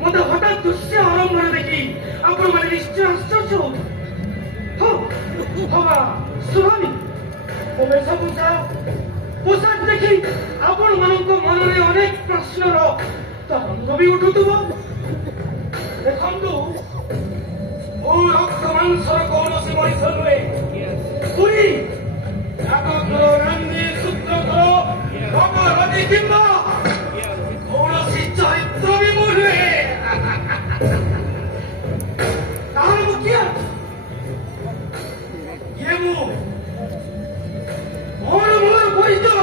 ମୋତେ ହଠାତ୍ ଦୃଶ୍ୟ ଆରମ୍ଭରେ ଦେଖି ଆପଣମାନେ ନିଶ୍ଚୟ ଆଶ୍ଚର୍ଯ୍ୟ ହବା ସ୍ୱାମୀ ମୋ ବେଶଭୂଷା ପୋଷାକ ଦେଖି ଆପଣମାନଙ୍କ ମନରେ ଅନେକ ପ୍ରଶ୍ନର ତରଙ୍ଗ ବି ଉଠୁଥିବ। ଦେଖନ୍ତୁ, ମୁଁ ରକ୍ତ ମାଂସର କୌଣସି ମଣିଷ ନୁହେଁ। ପୁରୀ ନାଗର ଗାନ୍ଧୀ ସୂତ୍ରଧର ଭଗବତୀ କିମ୍ବା କୌଣସି ଚରିତ୍ର ବି ମୁଁ ନୁହେଁ। ତାହାର ମୁଁ କିଏ? ଇଏ ମୁଁ ମୋର ପରିଚୟ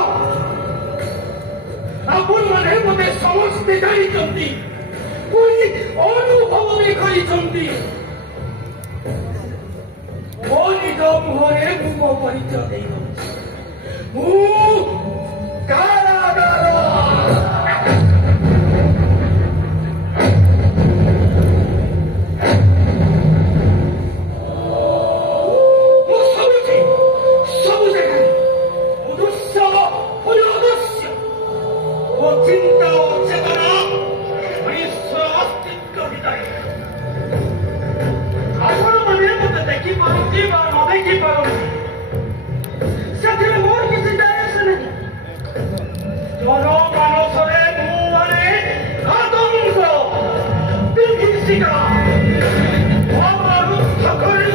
ଆପଣମାନେ ମୋତେ ସମସ୍ତେ ଜାଣିଛନ୍ତି, ପୁଣି ଅନୁଭବ ବି କରିଛନ୍ତି। ମୋ ନିଜ ମୁହଁରେ ମୁଁ ମୋ ପରିଚୟ ଦେଇଦେଉଛି। ମୁଁ କାରାଗାର। ଚିନ୍ତା ଓ ଚେତନା ମଣିଷ ଅସ୍ତିତ୍ୱ ଭିତରେ ଆପଣମାନେ ମୋତେ ଦେଖିପାରନ୍ତି ବା ନ ଦେଖିପାରନ୍ତି, ସେଥିରେ ମୋର କିଛି ଦାୟ ଆସେ ନାହିଁ। ଜନମାନସରେ ମୁଁ ମାନେ ଆତଙ୍କ ବିଭୀଷିକା ଅବରୁଦ୍ଧ କରି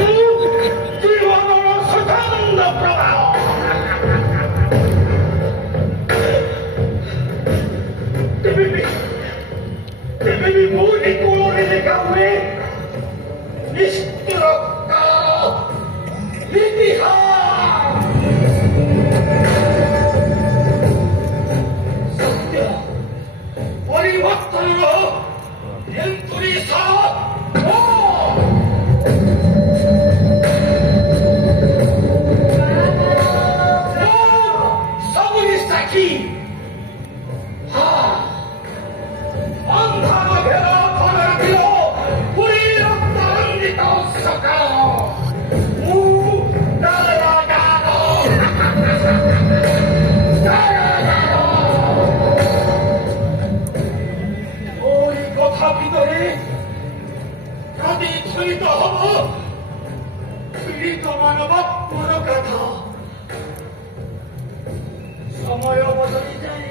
ଜୀବନର ସ୍ୱଚ୍ଛନ୍ଦ ପ୍ରବାହ। ତେବେ ବି ମୁଁ ଏ କୋଳରେ ଲେଖା ହୁଏ ନିଷ୍ଠୁର ଇତିହାସ। ସତ୍ୟ ପରିବର୍ତ୍ତନର ଏନ୍ତୁରି ସବୁରି ସାକ୍ଷୀ। ଅନ୍ଧାର ଘେର ଖରାଟିର ପୁରୀ ରକ୍ତାନ୍ୱିତ ସକାଳ ମୁଁ କାରାଗାର। ওই কথা ভিতরে প্রতিধ্বনিত হব পীড়িত মানবাত্মর কথা। সময় বদলি যায়,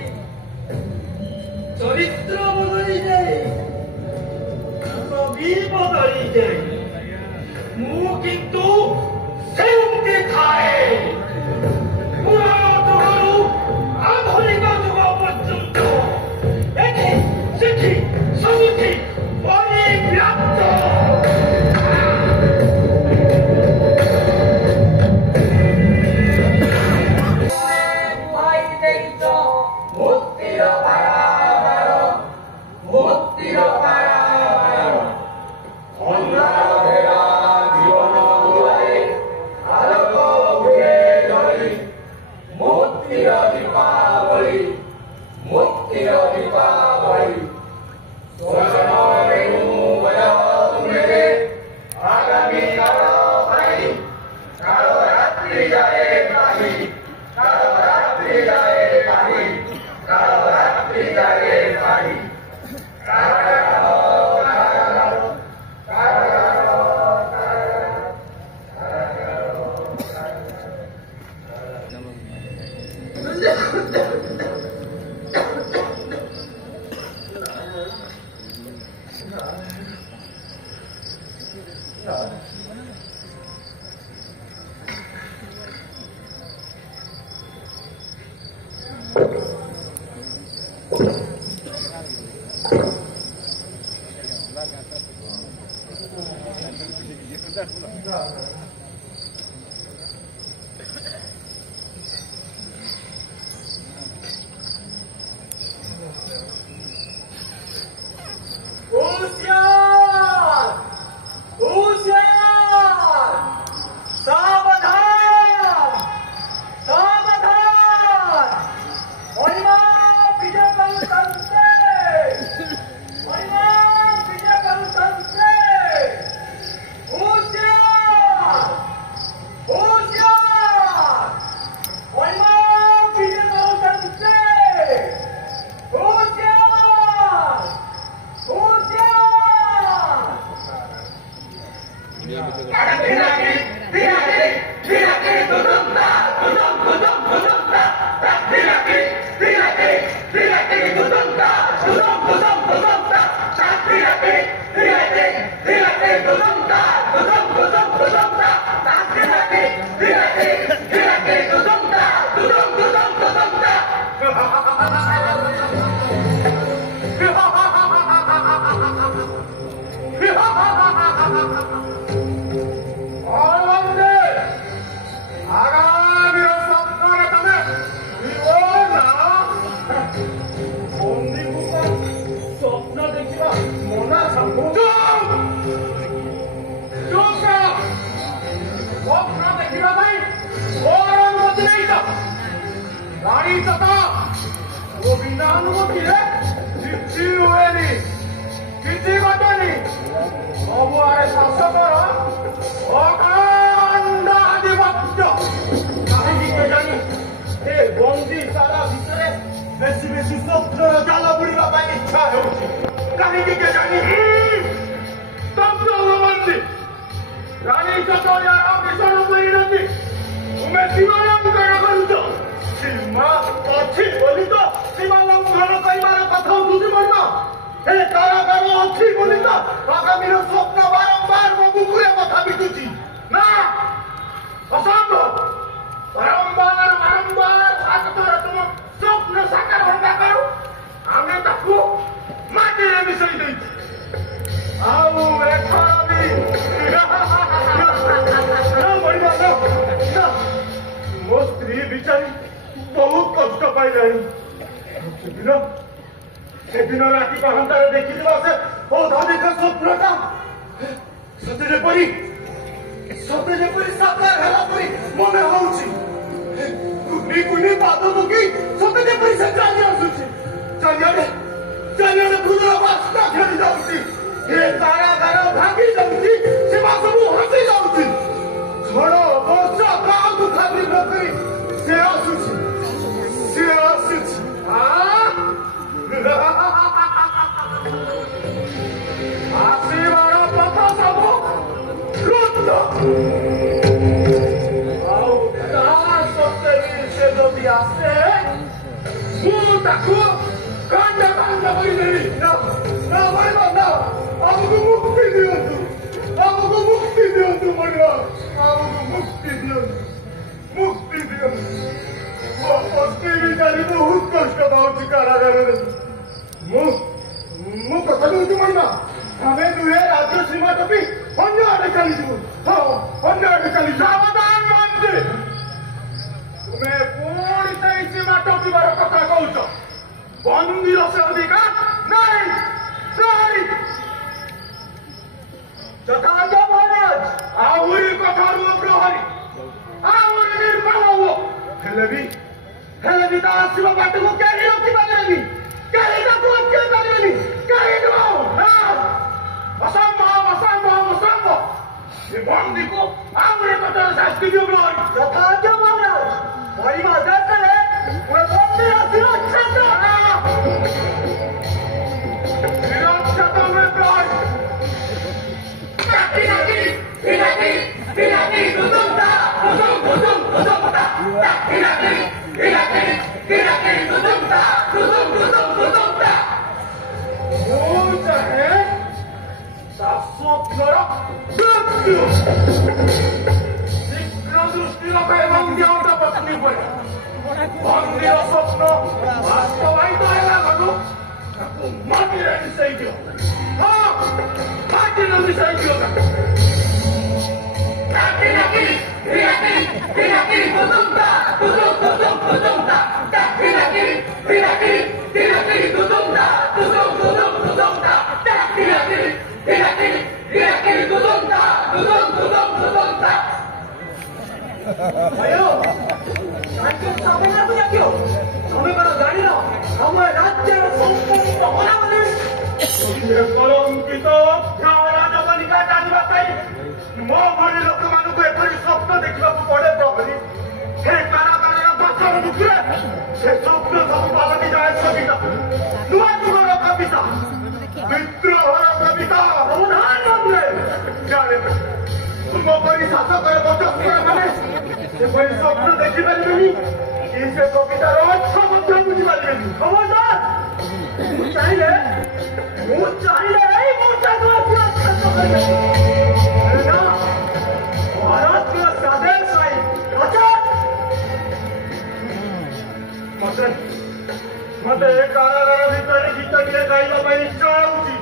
मते कारागार भितर गीत टिके गाइबा ପାଇଁ ଇଚ୍ଛା ହେଉଛି।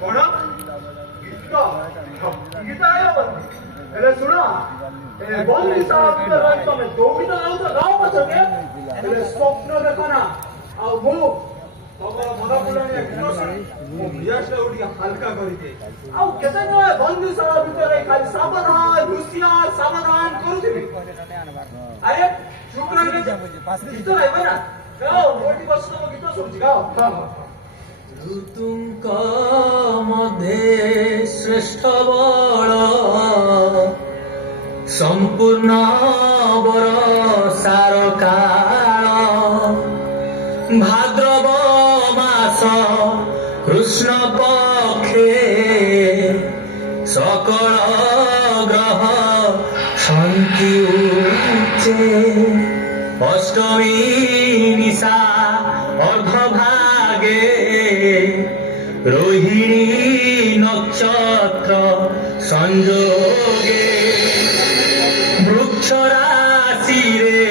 କଣ ଗୀତ ଗୀତ ଆଇବ ହେଲେ ଶୁଣ ବନ୍ଦି ସାହେବ ରହି ତମେ ଯୋଉ ଗୀତ ଗାଉଛ ଗାଅ ପଛକେ ହେଲେ ସ୍ୱପ୍ନ ଦେଖ ନା। ଆଉ ମୁଁ ତମର ମନ ପୁରାଣିଆ ଗୀତ ଶୁଣି ମୋ ମିଜାଜଟାକୁ ଟିକେ ହାଲକା କରିଦିଏ। ଆଉ କେତେ ଦିନ ବନ୍ଦି ସାହେବ ଭିତରେ ଖାଲି ସାବଧାନ ହୁସିଆର ସାବଧାନ କରୁଥିବି। ଆରେ ଚୁପ୍ ରହିଲେ ଗୀତ ଗାଇବ ନା ଗାओ मोटी बस तो गीत सुन गाओ ऋतुंक मध्ये श्रेष्ठ बल संपूर्ण बरसार काल भाद्रव मास कृष्ण पक्षे सकल ग्रह शांति उच्चे अष्टमी निशा अर्धभागे रोहिणी नक्षत्र संयोगे वृक्ष राशि रे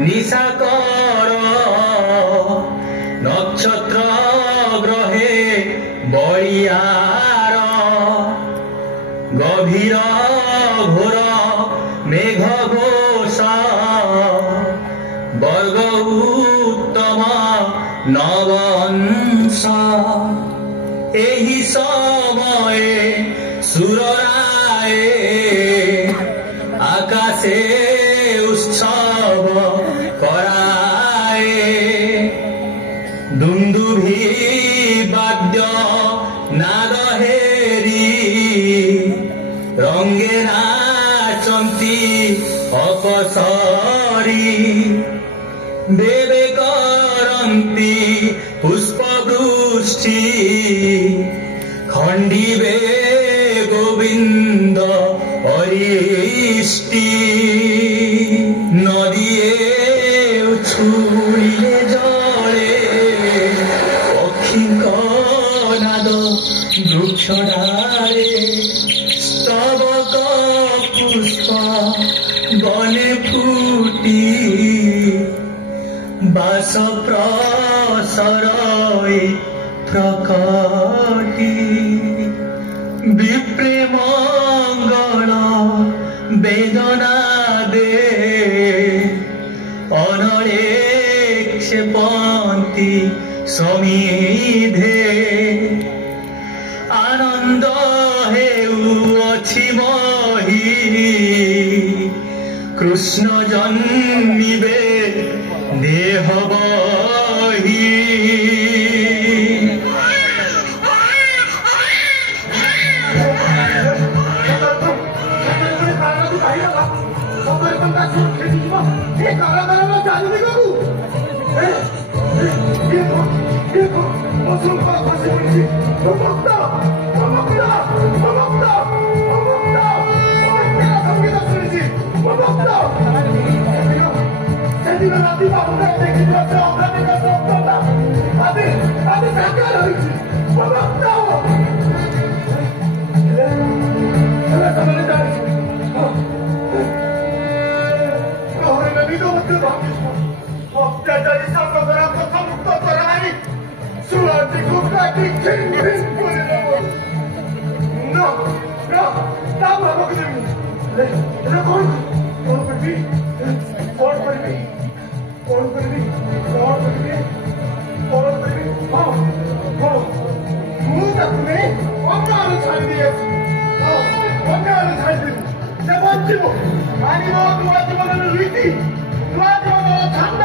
निशाकर नक्षत्र ग्रहे बलियार गभीर घोर मेघ घोष वर्ग उत्तम नवंश एही समय सुरराए आकाशे उत्सव कराए दुंदुभी वाद्य नाद हेरी रंगे नाचंती अपसरी देवे करन्ति पुष्पवृष्टि खंडिबे गोविंद अरिष्टि नदिए उछुलिए जले पक्षीक नाद वृक्ष डाले स्तबक पुष्प बने फूटी बास प्रसरय प्रकटी विप्रेमंगल वेदना दे अनले क्षेपन्ति समिधे आनंद हेउअछि मही कृष्ण जन्मिबे देह बही 어깨까지 삼각을 কথা মুক্ত করা হয়নি সুরাটি কুকরাটি খিনখিন করে দেব না না তা আমাকে দেবি এটা কোন করবি কোন করবি কোন করবি কোন করবি কোন করবি হ্যাঁ হ্যাঁ মুটা তুমি অন্যান্য ছাড় দিয়েছি অন্যান্য ছাড় দিবি সে বঞ্চিব আনি তোমার জীবনের রীতি তোমার জীবনের ছন্দ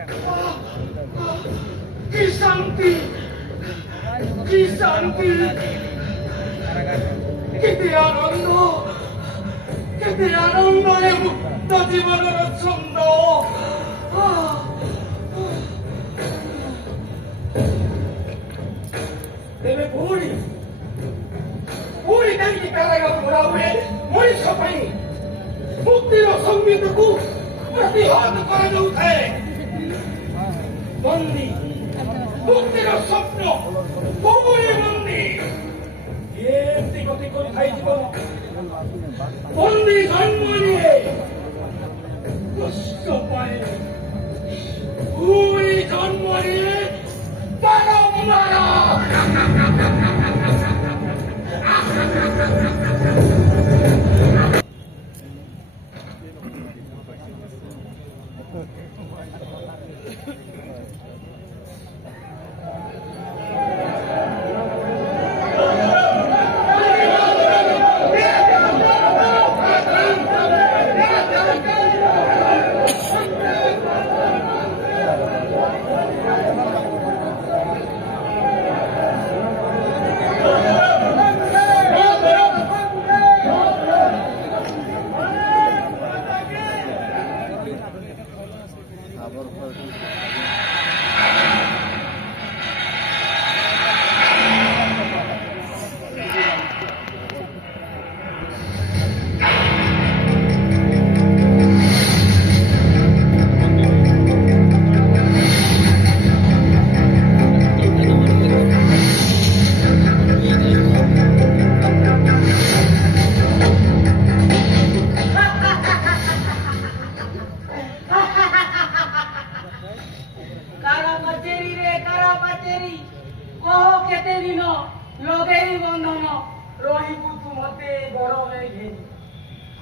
Ki Shanti! Ki Shanti! Kete ananda mukta jivanara chanda. Tebe puri kahi karaga pura hue मनुष्य ପାଇଁ ମୁକ୍ତିର ସଂଗୀତକୁ ପ୍ରତିହତ କରାଯାଉଥାଏ। ବନ୍ଦୀ ମୁକ୍ତିର ସ୍ୱପ୍ନ କୋଉଠି ବନ୍ଦୀ ଏମିତି ଗତି କରିଥାଏ ଜୀବନ। ବନ୍ଦୀ ଜନ୍ମ ନିଏ କଷ୍ଟ ପାଏ ପୁଣି ଜନ୍ମ ନିଏ ବାରମ୍ବାର।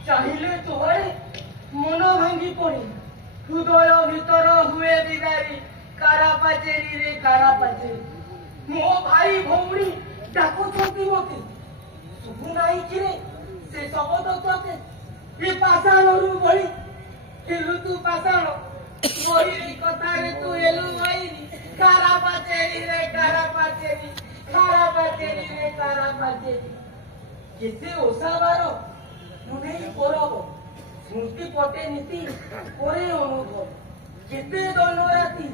ଚାହିଁଲେ ତୋହରେ ମନ ଭାଙ୍ଗି ପଡି ହୃଦୟ ଭିତର ହୁଏ ବିଦାରୀ କାରା ପାଚେରୀରେ କାରା ପାଚେରୀ। ମୋ ଭାଇ ଭଉଣୀ ଡାକୁଛନ୍ତି ମୋତେ ଶୁଭୁନାହିଁ କିରେ ସେ ଶବଦ ତତେ ଏ ପାଷାଣରୁ ବଳି ହେଲୁ ତୁ ପାଷାଣ ମରିଲି କଥାରେ ତୁ ହେଲୁ ମଇରି କାରା ପାଚେରୀରେ କାରା ପାଚେରୀ କାରା ପାଚେରୀରେ କାରା ପାଚେରୀ। କେତେ ଓଷାବାର मुनेई परब स्मृति पटे नीति करे अनुभव केते दन राति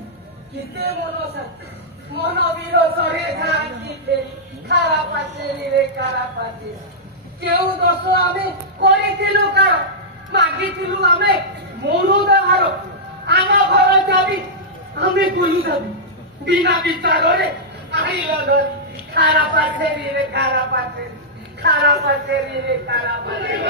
केते मन साथी मन वीर सरे धाकी फेरी खारा पाचेरी रे कारा पाचेरी। केउ दश आमे करिथिलु कार मागिथिलु आमे मरुद हार आम घर जाबी आमे कोलु जाबी बिना विचार रे आइलो धरी खारा पाचेरी रे कारा पाचेरी खारा पाचेरी रे कारा पाचेरी।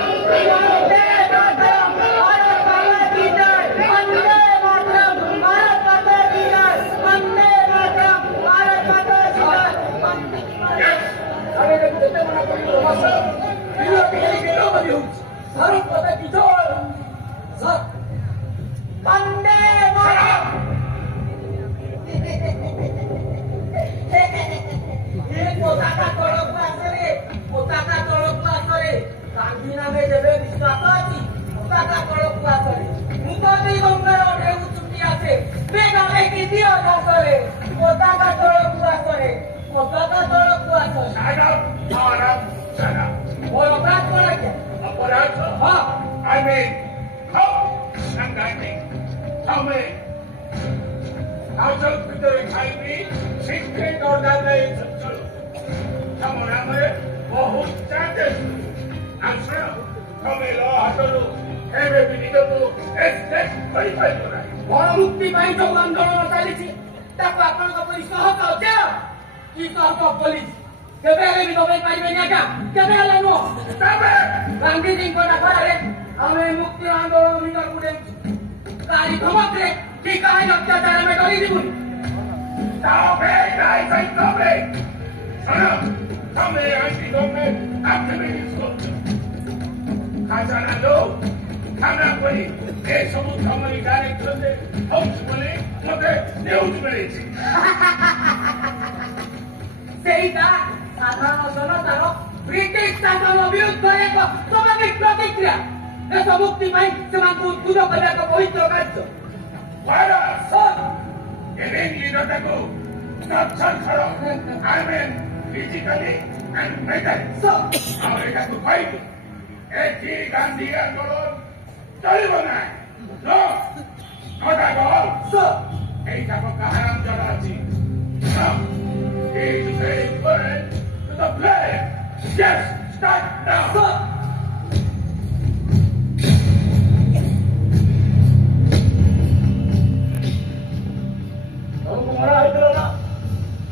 मुक्ति जो आंदोलन चली पुलिस भी दबाई पारे गांधीजी डाकरे आम मुक्ति आंदोलन भीतर को कारी धमक कि कहीं अत्याचार में डरी जीवन साधारण जनतार ब्रिटिश शासन विरुद्ध एक स्वाभाविक प्रतिक्रिया देश मुक्ति उद्बुद्ध करने पवित्र कार्य Wala, sir! Giving leader to go. Not I mean, physically and mentally. Sir! Now we have to fight. Eti Gandhi Andolon. Taliban. No! Not at all. Sir! Eta pagkaharap jalaji. Now, he's saying word to the play. Yes, start now. Sir!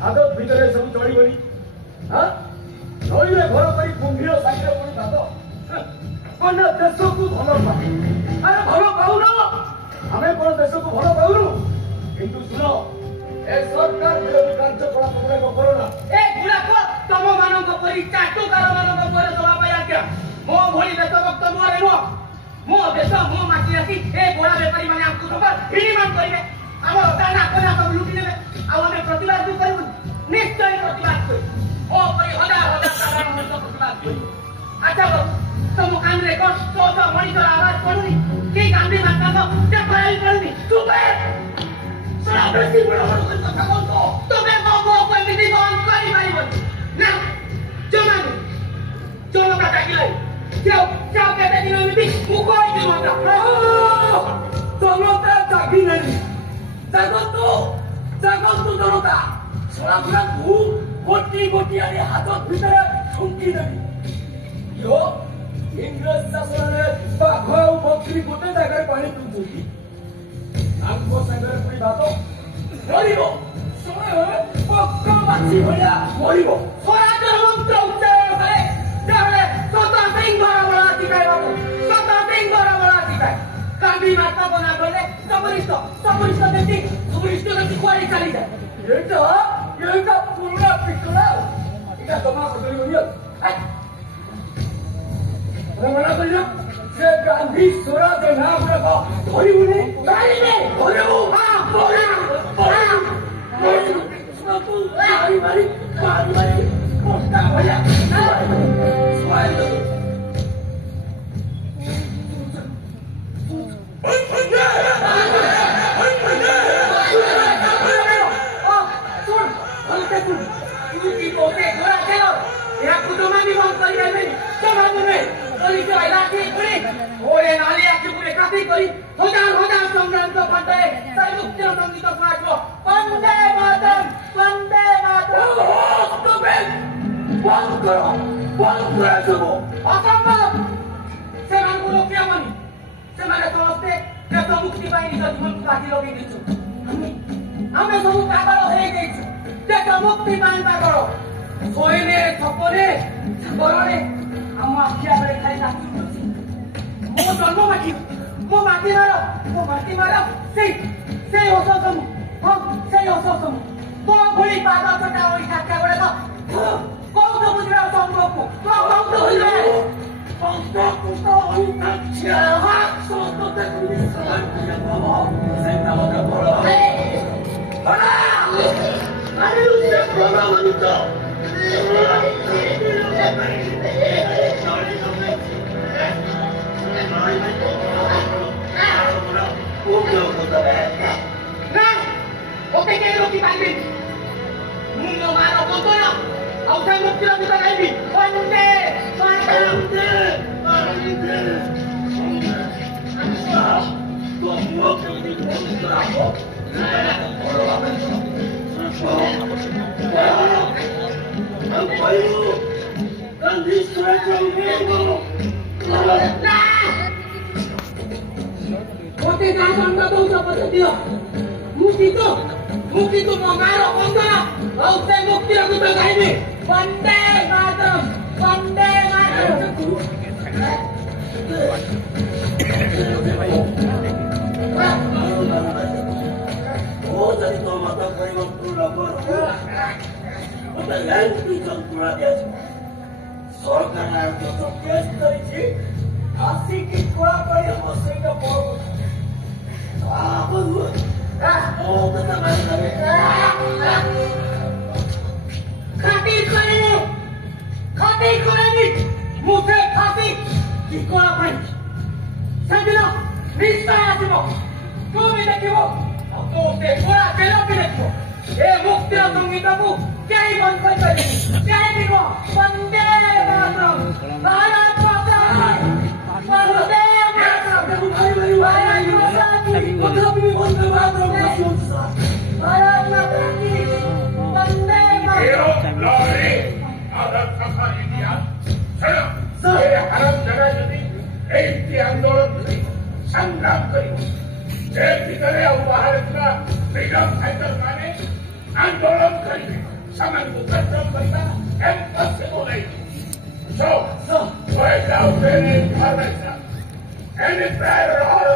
आदत भितर सब चढ़ी हाँ नई घर कर कुंभीर साइड पुणी भात कौन देश को भल पा अरे भल पाऊन आम कौन देश को भल पाऊनु किंतु शुण ए सरकार विरोधी कार्यकलाप गुड़ाक करना ए गुड़ाक तुम मान चाटुकार मान दवाई आज्ञा मो भली देशभक्त मोरे नुह मो देश मो माटी आसी ए गोड़ा बेपारी मैंने आमको सब विनिमय करेंगे आम दाना कना सब लुटि ने आम प्रतिवाद भी करूँ निश्चय प्रतिवाद करी हजार हजार साधारण मनुष्य प्रतिवाद करी अच्छा बाबू तुम कान रे कौन तो मनुष्य आवाज पड़ुनी कि गांधी माता को देखा पड़ुनी चुप सुना दृष्टि बड़ बड़ कथा कौन तो तुम्हें मो को एमती बंद करी पारिबनी ना जमानी जनता डाकिले जाओ जाओ के दिन एमती मुको ही जनता डाकी नहीं जगतु जनता सरासरा तू गोटी गोटी आणि हातात भितर ठुंकी देवी यो इंग्रज शासनाने बाघा बकरी गोटे जागार पाणी तुंचुकी आमको संगर पुरी भातो मरिबो समय पक्का माछी भया मरिबो स्वराज्य मंत्र उच्चारण करे त्याले सता सिंह बड़ा दिखाय बाबू सता सिंह बड़ा दिखाय गांधी माता बना बोले सबरिष्ठ देखी सबरिष्ठ कुआरी चली जाए ये पूरा पिछड़ा इका तमा बदली होनी है रमना करियो से गांधी स्वराज नाम रखो धोरी हुनी गाड़ी में धोरी हो हां बोला सुनतु मारी कोस्ता भैया स्वाइल मुक्ति पाइबा करो सोइने छपने छपरने आम आखि आगे खाई नाचुछि मो जन्म माटी मार से असम हम से असम तो भली पाद चटा ओई साचा गुडा कौन बुझरा संभव को कौन होइले तो ओई नाचिया हाथ सोतो ते समान बाबा से नमक बोलो बड़ा अरे उससे बाबा मानुता oke kayak roti pagi, mundo maro kotono, aku mau kira kita lagi, pande, Oke, jangan tahu siapa dia. Mukti itu mau ngaruh kontra. Kau saya mukti aku tak ini. Pandai madam. Oh, jadi kau mata kau waktu lapor. Kita lain di campur dia. Sorkan harus sukses terjadi. Asik kita kaya masih kapal. Apa tu? Oh, betul betul. Khati kene, mute khati. Kikola pai. Sanjilo, niscaya asibo. ତୁ ବି ଦେଖିବୁ ତୁ ସେ ଗୋଳା ତେଲ ବି ଦେଖିବୁ ଏ ମୁକ୍ତିର ସଙ୍ଗୀତକୁ କେହି ବନ୍ଦ କରିପାରିବେନି କେହି ବି ନୁହଁ ବନ୍ଦେ ମାତରମ୍ ଭାରତ ମାତା ବନ୍ଦେ ମାତରମ୍ ତଥାପି ବନ୍ଦେ ମାତରମ୍ ଭାରତ ମାତା କି ବନ୍ଦେ Mataram glory of the India. Sir, Arab Janajati, 80 आंदोलन हुई, संग्राम करी, जेल भीतर और बाहर का फ्रीडम फाइटर माने आंदोलन करी, समाज को खत्म करना impossible नहीं। So, right now, very important. Any prayer or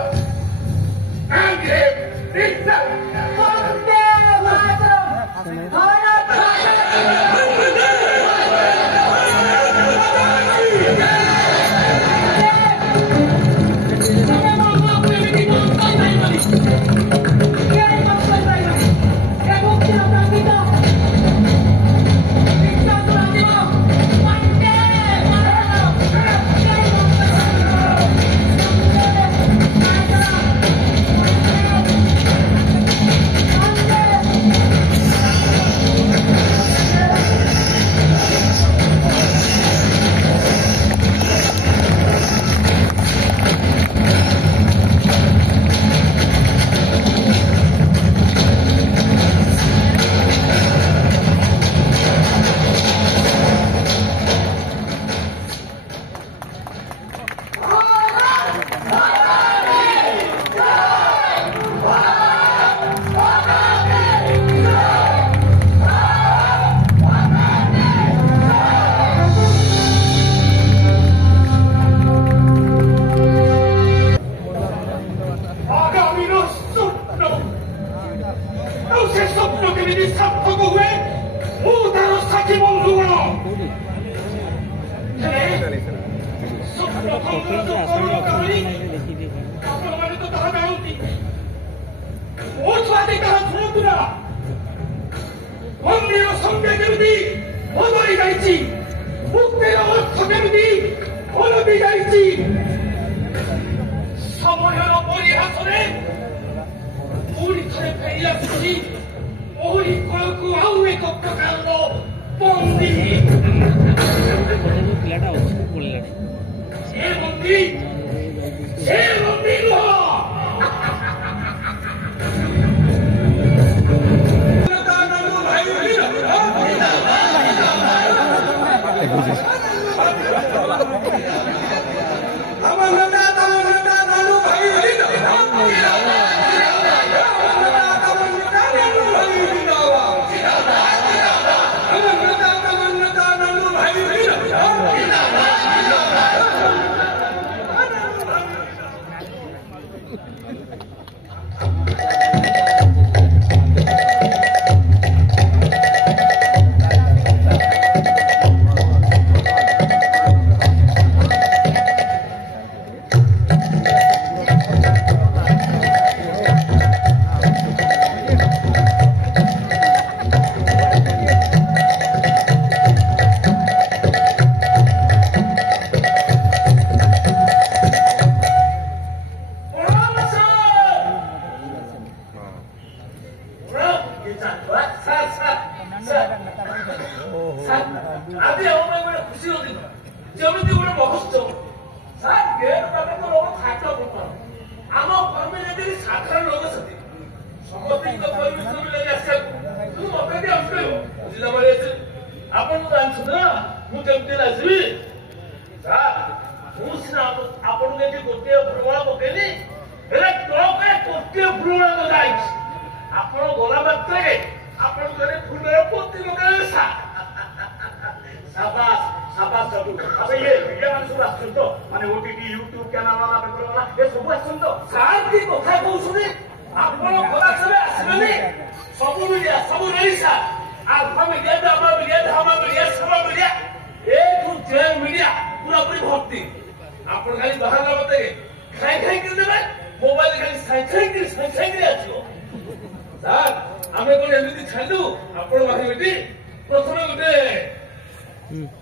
and him, exactly. Vande मातरम भारत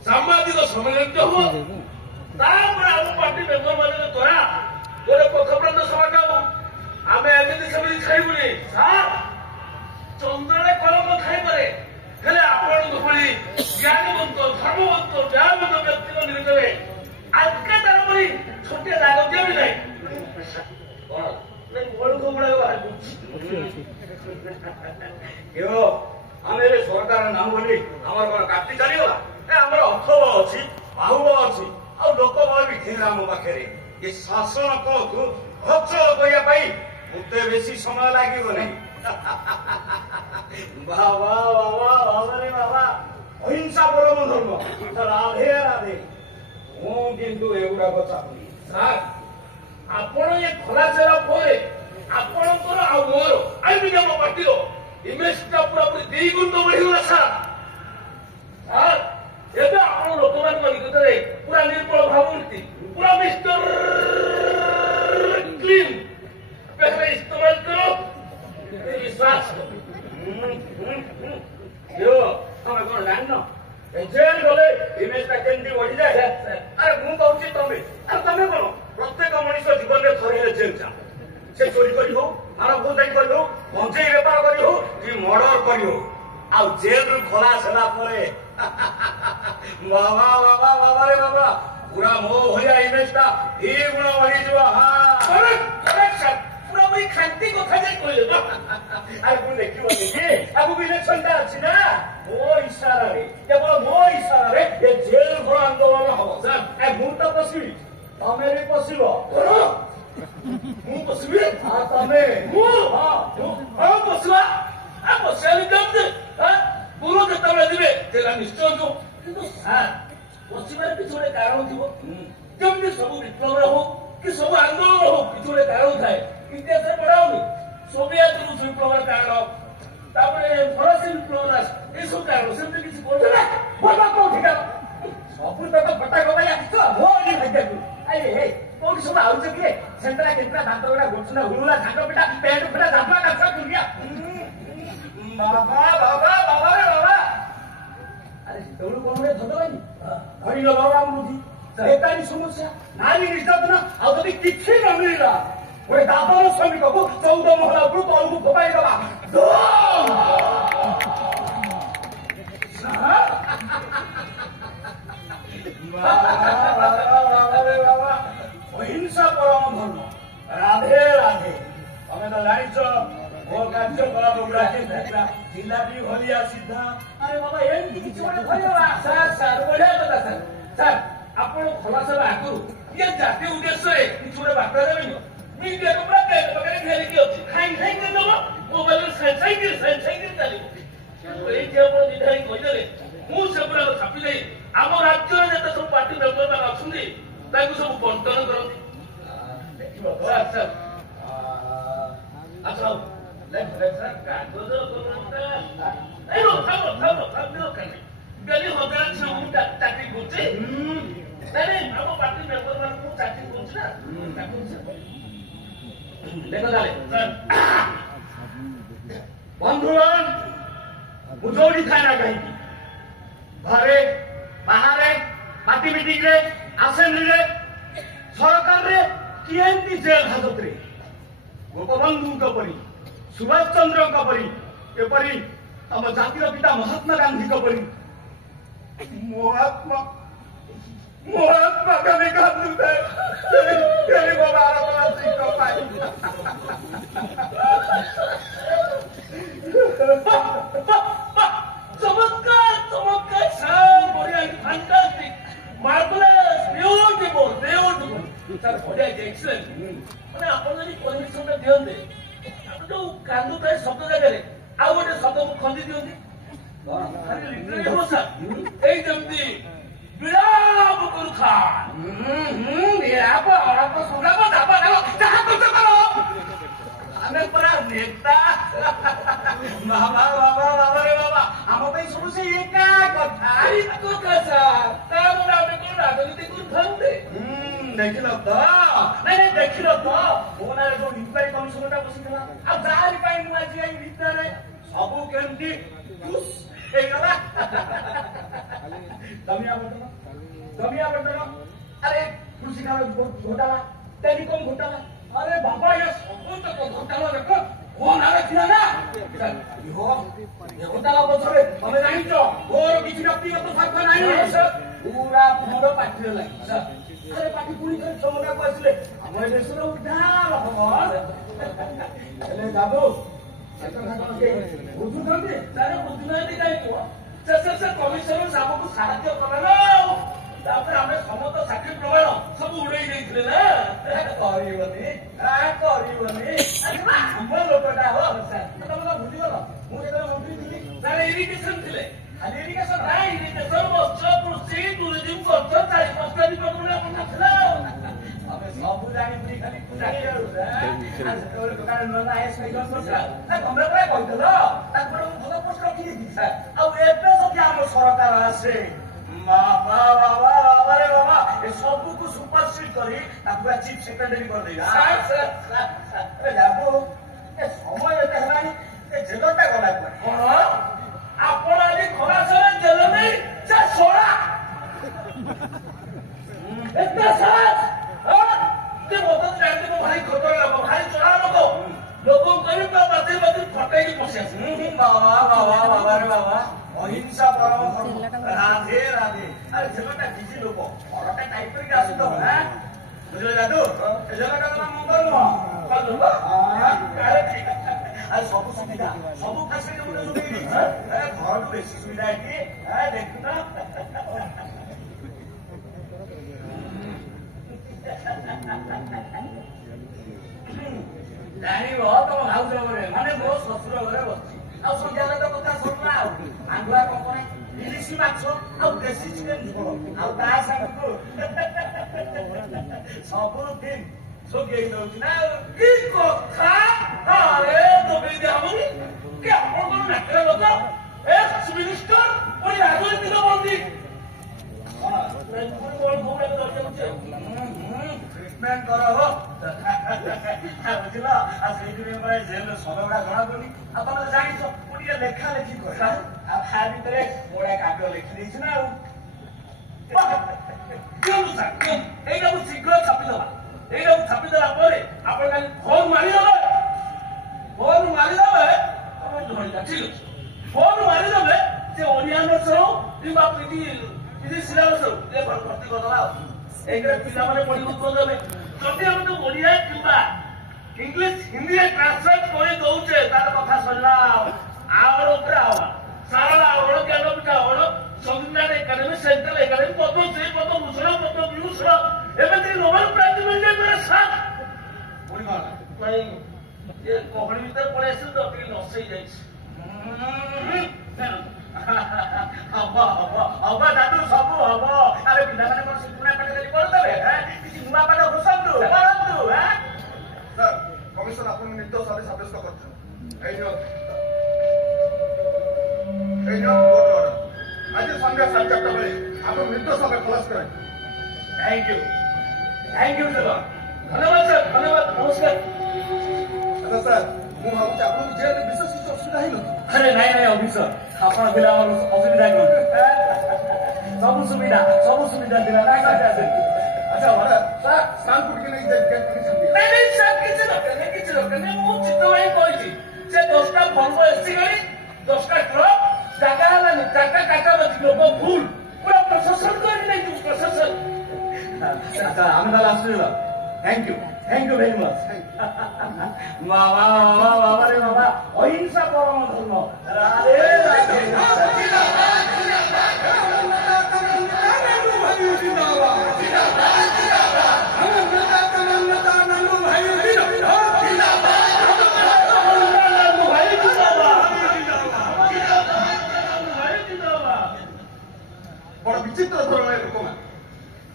ସାମ୍ବାଦିକ ସମ୍ମିଳନୀ ହବ ତାପରେ ଆମ ପାର୍ଟି ମେମ୍ବର ମାନଙ୍କ ଦ୍ୱାରା ଗୋଟେ ପଥପ୍ରାନ୍ତ ସଭାଟା ହବ ଆମେ ଏମିତି ଖାଇବୁନି ସାର୍ ଚନ୍ଦ୍ରରେ କଲମ ଖାଇପାରେ ହେଲେ ଆପଣଙ୍କ ଭଳି ଜ୍ଞାନବନ୍ତ ଧର୍ମବନ୍ତ ନ୍ୟାୟବନ୍ତ ବ୍ୟକ୍ତିଙ୍କ ନିକଟରେ ଆଜକା ତାର ଭଳି ଛୋଟିଆ ଦାଗ ଦିଅ ବି ନାହିଁ କଣ ବଳୁକୁ ଗୁଡ଼ାକ ବାହାର କରୁଛି ଆମେ ଏବେ ସରକାର ନାମ ବୋଲି ଆମର କଣ କାଟି ଚାଲିଗଲା ଆମର ଅର୍ଥବ ଅଛି ବାହୁବ ଅଛି ଆଉ ଲୋକବଳ ବି ଥିଲା ଆମ ପାଖରେ ଏ ଶାସନ କଳକୁ ଅଚଳ କରିବା ପାଇଁ ମତେ ବେଶୀ ସମୟ ଲାଗିବ ନାହିଁ ବାବା ବାବା ବାବାରେ ବାବା ଅହିଂସା ପରମ ଧର୍ମ ରାଧେ ରାଧେ ମୁଁ କିନ୍ତୁ ଏଗୁଡାକ ଚାହୁଁନି ସାର୍ ଆପଣ ଏ ଖଲାସେରା ପରେ ଆପଣଙ୍କର ଆଉ ମୋର ଆଇବି ଆମ ପାର୍ଟିର ଇମେଜଟା ପୁରାପୁରି ଦ୍ୱିଗୁଣ ବଢିଗଲା ସାର୍ ଏବେ ଆପଣ ଲୋକମାନଙ୍କ ନିକଟରେ ପୁରା ନିର୍ମଳ ଭାବନ୍ତି ପୁରା ମିଷ୍ଟର କ୍ଲିନ୍ ପେହଲେ ଇସ୍ତେମାଲ କର ବିଶ୍ୱାସ ତମେ କଣ ଜାଣିନ ଜେଲ ଗଲେ ଇମେଜଟା କେମିତି ବଢିଯାଏ ଆରେ ମୁଁ କହୁଛି ତମେ ଆରେ ତମେ କଣ ପ୍ରତ୍ୟେକ ମଣିଷ ଜୀବନରେ ଥରେ ହେଲେ ଜେଲ ଯାଅ ସେ ଚୋରି କରି ହଉ ମାର ଭୁଲଦାଇ କରି ହଉ ଗଞ୍ଜେଇ ବେପାର କରି ହଉ କି ମର୍ଡର କରି ହଉ ଆଉ ଜେଲରୁ ଖଲାସ ହେଲା ପରେ ବାବା ବାବା ବାବାରେ ବାବା ପୁରା ମୋ ଭଳିଆ ଇମେଜଟା ଦି ଗୁଣ ବଢିଯିବ ପୁରାପୁରି ଖାନ୍ତି କଥା ଯାଇ କହିଲେ ଆରେ ମୁଁ ଦେଖିବନି କି ଆଗକୁ ଇଲେକ୍ସନଟା ଅଛି ନା ମୋ ଇଶାରାରେ କେବଳ ମୋ ଇଶାରାରେ ଏ ଜେଲ ଘର ଆନ୍ଦୋଳନ ହବ ମୁଁ ତ ପଶିବି ତମେ ବି ପଶିବ ମୁଁ ବସିବି ତମେ ବସିବା ବସିବା କେମିତି ପୁର ଯେତେବେଳେ ଯିବେ ତେଲା ନିଶ୍ଚୟ ଯିବ କିନ୍ତୁ ସାର୍ ବସିବାର କିଛି ଗୋଟେ କାରଣ ଥିବ ଯେମିତି ସବୁ ବିପ୍ଳବରେ ହଉ କି ସବୁ ଆନ୍ଦୋଳନ ହଉ କିଛି ଗୋଟେ କାରଣ ଥାଏ ଇତିହାସରେ ପଢାଉନି ସୋଭିଏତ ରୁଷ ବିପ୍ଳବର କାରଣ ତାପରେ ଫରାସୀ ବିପ୍ଳବର ଏସବୁ କାରଣ ସେମିତି କିଛି କହୁଥିଲେ କୋଉଠି ସବୁ ତକ ଫଟାକ ପାଇଁ ଆସିଛ ଭୋନି ଭାଗ୍ୟକୁ ଆରେ କୋଉଠି ସବୁ ଆଉଛ କିଏ ସେଣ୍ଟରା କେତେଟା ଦାନ୍ତ ଗୁଡା ଗୋଛୁନା ହୁଳୁଲା ଝାଙ୍କ ପିଟା ପେଣ୍ଟ ପିଟା ଦାନ୍ତ କାଛ ଦୁନିଆ ବାବା ବାବା ବାବା ରେ ବାବା ଆରେ ସେତେବେଳୁ କଣ ଗୋଟେ ଧନ୍ଦ ପାଇନି ହରିଣ ବାବା ବୃଦ୍ଧି ବେକାରୀ ସମସ୍ୟା ନାରୀ ନିର୍ଯାତନା ଆଉ ଯଦି କିଛି ନ ମିଳିଲା ଗୋଟେ ଦାଦନ ଶ୍ରମିକକୁ 14 ମହଲା ଉପରୁ ତଳକୁ ଫୋପାଇ ଦେବା ଅହିଂସା ପରମ ଧର୍ମ ରାଧେ ରାଧେ ତମେ ତ ଜାଣିଛ ମୋ କାର୍ଯ୍ୟକଳାପ ଗୁଡା ଜିଲାପି ଭଳିଆ ସିଧା ଆରେ ବାବା ଏମିତି କିଛି ଗୋଟେ ଧରିବା ସାର୍ ବଢିଆ କଥା ସାର୍ ଆପଣ ଖଲାସର ଆଗରୁ ଇଏ ଜାତୀୟ ଉଦ୍ଦେଶ୍ୟରେ କିଛି ଗୋଟେ ବାର୍ତ୍ତା ଦେବେନି ମିଡିଆକୁ ପୁରା ପେଟ ପାଖରେ ଘେରିକି ଅଛି ଖାଇ ଦେବ ମୋବାଇଲରେ ସାଇକେଲ ଚାଲିବ କିନ୍ତୁ ଏଇଠି ଆପଣ ବିଧାୟକ କହିଦେଲେ ମୁଁ ସେଗୁଡାକ ଛାପି ଦେଇ ଆମ ରାଜ୍ୟରେ ଯେତେ ସବୁ ପାର୍ଟି ମେମ୍ବର ମାନେ ଅଛନ୍ତି ତାଙ୍କୁ ସବୁ ବଣ୍ଟନ କରନ୍ତି ସାର୍ ଆଚ୍ଛା ଡେଲି ହଜାର ଝିଅକୁ ଚାକିରି କରୁଛି ନାଇଁ ଆମ ପାର୍ଟି ମେମ୍ବର ମାନଙ୍କୁ ଚାକିରି କରୁଛି ନା ଦେଖ ବନ୍ଧୁଗଣ ମୁଁ ଯୋଉଠି ଥାଏ ନା କାହିଁକି ଘରେ ବାହାରେ ପାର୍ଟି ମିଟିଂରେ ଆସେମ୍ବଲିରେ ସରକାରରେ କି ଏମିତି ଜେଲ ହାଜତରେ ଗୋପବନ୍ଧୁଙ୍କ ପରି ସୁଭାଷ ଚନ୍ଦ୍ରଙ୍କ ପରି ଏପରି ଆମ ଜାତିର ପିତା ମହାତ୍ମା ଗାନ୍ଧୀଙ୍କ ପରି ମହାତ୍ମା ଗାନ୍ଧୀ କାନ୍ଦୁଥାଏ ଭାରତବାସୀଙ୍କ ପାଇଁ ଚମତ୍କାର ସାର୍ ବଢିଆ ଫାଣ୍ଟାଷ୍ଟିକ ମାର୍ଭେଲସ୍ ବିୟୁଟିଫୁଲ ସାର୍ ବଢିଆ ଏକ୍ସେଲେଣ୍ଟ ମାନେ ଆପଣ ଯଦି ପରମିଶନଟା ଦିଅନ୍ତେ ଆପଣ ଯୋଉ କାନ୍ଦୁଥାଏ ଶବ୍ଦ ଜାଗାରେ ଆଉ ଗୋଟେ ଶବ୍ଦକୁ ଖଞ୍ଜି ଦିଅନ୍ତି ହବ ସାର୍ ଏଇ ଯେମିତି ବିଳାପ କରୁଥାଏ ବିଳାପ ଅଳପ ସଂଗ୍ରାମ ଦାବ ଯାହା କରୁଛ କର ଆମେ ପୁରା ନେତା ବାବା ବାବା ବାବା ରେ ବାବା ଆମ ପାଇଁ ସବୁ ସେ ଏକା କଥା ସାର୍ ତା ମାନେ ଆମେ କଣ ରାଜନୀତି କରିଥାନ୍ତେ ଦେଖିଲ ତ ନାଇଁ ନାଇଁ ଦେଖିଲ ତ ମୋ ନାଁରେ ଯୋଉ ଇନକ୍ୱାରି କମିଶନଟା ବସିଥିଲା ଆଉ ଯାହାରି ପାଇଁ ମୁଁ ଆଜି ଏଇ ଭିତରେ ସବୁ କେମିତି ହେଇଗଲା ଜମି ଆବର୍ତ୍ତନ ଆରେ କୃଷି କାଳ ଘୋଟାଲା ଟେଲିକମ ଘୋଟାଲା अरे बाबा या सब तक घोटाला देखो ଦେବତା ପଛରେ ତମେ ଜାଣିଛ ମୋର କିଛି ବ୍ୟକ୍ତିଗତ ସ୍ୱାର୍ଥ ନାହିଁ ପୁରା ମୋର ପାଠିରେ ଲାଗିଛି ଆରେ ପାଠି ପୁଣି ଥରେ ଚମକାକୁ ଆସିଲେ ଆମ ଏ ଦେଶର ଉଦ୍ଧାର ହବ ହେଲେ ଯାଦୁ ବୁଝୁଛନ୍ତି ତାର ବୁଝୁନାହାନ୍ତି କାହିଁକି ସେ କମିଶନ ଆମକୁ ସାହାଯ୍ୟ କଲେ ନା ତାପରେ ଆମେ ସମସ୍ତ ସାକ୍ଷୀ ପ୍ରମାଣ ସବୁ ଉଡେଇ ଦେଇଥିଲେ ନା କରିବନି ଆମ ଲୋକଟା ହବ ତମେ ବୁଝିଗଲ ମୁଁ ଯେତେବେଳେ ମନ୍ତ୍ରୀ ଥିଲି ତାର ଇରିଗେସନ ଥିଲେ ଖାଲି ଇରିଗେସନ ନାହିଁ ଇରିଗେସନ ମତ୍ସ୍ୟ କୃଷି ଟୁରିଜିମ ଖର୍ଚ୍ଚ 4-5ଟା ଡିପାର୍ଟମେଣ୍ଟ ଆପଣ ଥିଲା ଆମେ ସବୁ ଜାଣିବୁନି ଖାଲି ସେତେବେଳେ ଦୋକାନ ନୂଆ ଆଇଏସ୍ ତମେ ପ୍ରାୟ କହିଦେଲ ତାକୁ ମୁଁ ଭଲ ପୋଷ୍ଟ ରଖିଦେଇଥିଲି ସାର୍ ଆଉ ଏବେ ଯଦି ଆମ ସରକାର ଆସେ ବାବା ଏ ସବୁକୁ ସୁପରସିଡ୍ କରି ତାକୁ ଚିଫ୍ ସେକ୍ରେଟାରୀ କରିଦେବା ଯାବୁ ଏ ସମୟ ଏତେ ହେଲାଣି ଏ ଜେଲଟା ଗଲା କଣ ଆପଣ ଆଜି ଖରାସରେ ଜେଲ ନେଇ ସେ ଶୋଳା ଏତେ ସାହସ ମତେ ଜାଣିଛି ମୁଁ ଭାରି ଖତରା ଲୋକ ଭାରି ଚୋରା ଲୋକ ଲୋକଙ୍କୁ କହିବି ତ ବାତି ଫଟେଇକି ପଶି ଆସେ ବାବା ଅହିଂସା ପରମ ଧର୍ମ ରାଧେ ରାଧେ ଆରେ ଝିଅଟା କିଛି ଲୋକ ଘରଟା ଟାଇପ କରିକି ଆସୁଛ ବୁଝିଲେ ଯାଦୁ ଏ ଝିଅଟା ମନ୍ଦ ନୁହଁ ଆରେ ସବୁ ସୁବିଧା ସବୁ ଫାସିଲିଟି ଘରଠୁ ବେଶୀ ସୁବିଧା ଏଠି ଦେଖୁନ ଜାଣିବ ତମ ଭାଉଜ ଘରେ ମାନେ ମୋ ଶ୍ୱଶୁର ଘରେ ବସିଛି ଆଉ ସନ୍ଧ୍ୟାବେଳେ ତ କଥା ଶୁଣିଲା ଆଉ ଆଗୁଆ କଙ୍କଣା ଇଲିଶି ମାଛ ଆଉ ଦେଶୀ ଚିକେନ ଝୋଳ ଆଉ ତା ସାଙ୍ଗକୁ ସବୁ ଦିନ ଯୋଗେଇ ଦଉଛି ନା କି କଥା ଆରେ ଯୋଗେଇ ଦିଆହବନି କି ଆପଣ କଣ ନାଟକ ଲୋକ ଏକ୍ସ ମିନିଷ୍ଟର ପୁଣି ରାଜନୈତିକ ମନ୍ତ୍ରୀ ଟ୍ରିଟମେଣ୍ଟ କର ବୁଝିଲ ଆଉ ସେଇଥିପାଇଁ ଜେଲ ସମୟଗୁଡା ଜଣା ପଡୁନି ଆଉ ତମେ ଜାଣିଛ ମୁଁ ଟିକେ ଲେଖା ଲେଖି କରେ ଆଉ ତା ଭିତରେ ବଢିଆ କାବ୍ୟ ଲେଖି ଦେଇଛି ନା ଆଉ ଏଇଟାକୁ ଶୀଘ୍ର ଛାପିଦବା ଏଇଟାକୁ ଛାପିଦେଲା ପରେ ଆପଣ ଖାଲି ଫୋନ ମାରିଦେବେ ଧରିଲା ଠିକ ଅଛି ଫୋନ ମାରିଦେବେ ସେ ଓଡିଆ ନର୍ସ ହଉ କିମ୍ବା ପିଜି ସିଲାବସ ହଉ ଭର୍ତ୍ତି କରିଦେବା ଆଉ ଏଇଥିରେ ପିଲାମାନେ ପଢିବାକୁ ଦେବେ ଯଦି ଆମେ ଓଡିଆ କିମ୍ବା ଇଂଲିଶ ହିନ୍ଦୀରେ ଟ୍ରାନ୍ସଲେଟ କରି ଦଉଛେ ତାର କଥା ସରିଲା ଆওয়ার ଉପରେ award Sarala award Jnanpith award ସଂବିଧାନ academy central academy Padmashri Padma Bhushan Padma Vibhushan ଏମିତି ନୋବେଲ ପ୍ରାଇଜ ମିଳିଯାଇପାରେ ସାର୍ ପୁଣି କଣ ଗହଳି ଭିତରେ ପଳେଇ ଆସିଲି ତ ଟିକେ ନସେଇ ଯାଇଛି ହବ ଯାଦୁ ସବୁ ହବ ଆରେ ପିଲାମାନେ କଣ ପୁରୁଣା ପାଠ ଖାଲି କରିଦେବେ କିଛି ନୂଆ ପାଠ ଘୋଷନ୍ତୁ କରନ୍ତୁ ସାର୍ କମିଶନ ଆପଣ ନିର୍ଦ୍ଦୋଷ ଭାବେ ସାବ୍ୟସ୍ତ କରୁଛନ୍ତି ଏଇ ନିୟମ କୋର୍ଟ ଅର୍ଡର ଆଜି ସନ୍ଧ୍ୟା 4:30 ବେଳେ ଆପଣ ନିର୍ଦ୍ଦୋଷ ଭାବେ ଖଲାସ କରେন थैंक यू ସାର୍ ଧନ୍ୟବାଦ ସାର୍ ଧନ୍ୟବାଦ ନମସ୍କାର ଆଚ୍ଛା ସାର୍ ମୁଁ ଭାବୁଛି ଆପଣଙ୍କୁ ଜେଲରେ ବିଶେଷ କିଛି ଅସୁବିଧା ହେଇନଥିବ ଆରେ ନାଇଁ ଅଫିସର ଆପଣ ଥିଲେ ଆମର ଅସୁବିଧା କଣ ସବୁ ସୁବିଧା ଥିଲା ଆଚ୍ଛା ସାର୍ ସାର୍ଙ୍କୁ ଟିକେ ନେଇ ନାଇଁ ସାର୍ କିଛି ଦରକାର ନାହିଁ ମୁଁ ଚିତ୍ତ ଭାଇ କହିଛି ସେ 10ଟା ଭଲ୍ଭୋ ଏସି ଗାଡି 10ଟା ଟ୍ରକ୍ ଜାଗା ହେଲାନି 4ଟା ଟାଟା ବାଜି ଲୋକ ଭୁଲ ପୁରା ପ୍ରଶାସନ କରି ନେଇଯିବୁ ପ୍ରଶାସନ ଆମେ ତାହେଲେ ଆସୁଛୁ थैंक यू वेरी मच बाबा रे बाबा अहिंसा परम धर्म राधे राधे बड़ विचित्र धरण लोक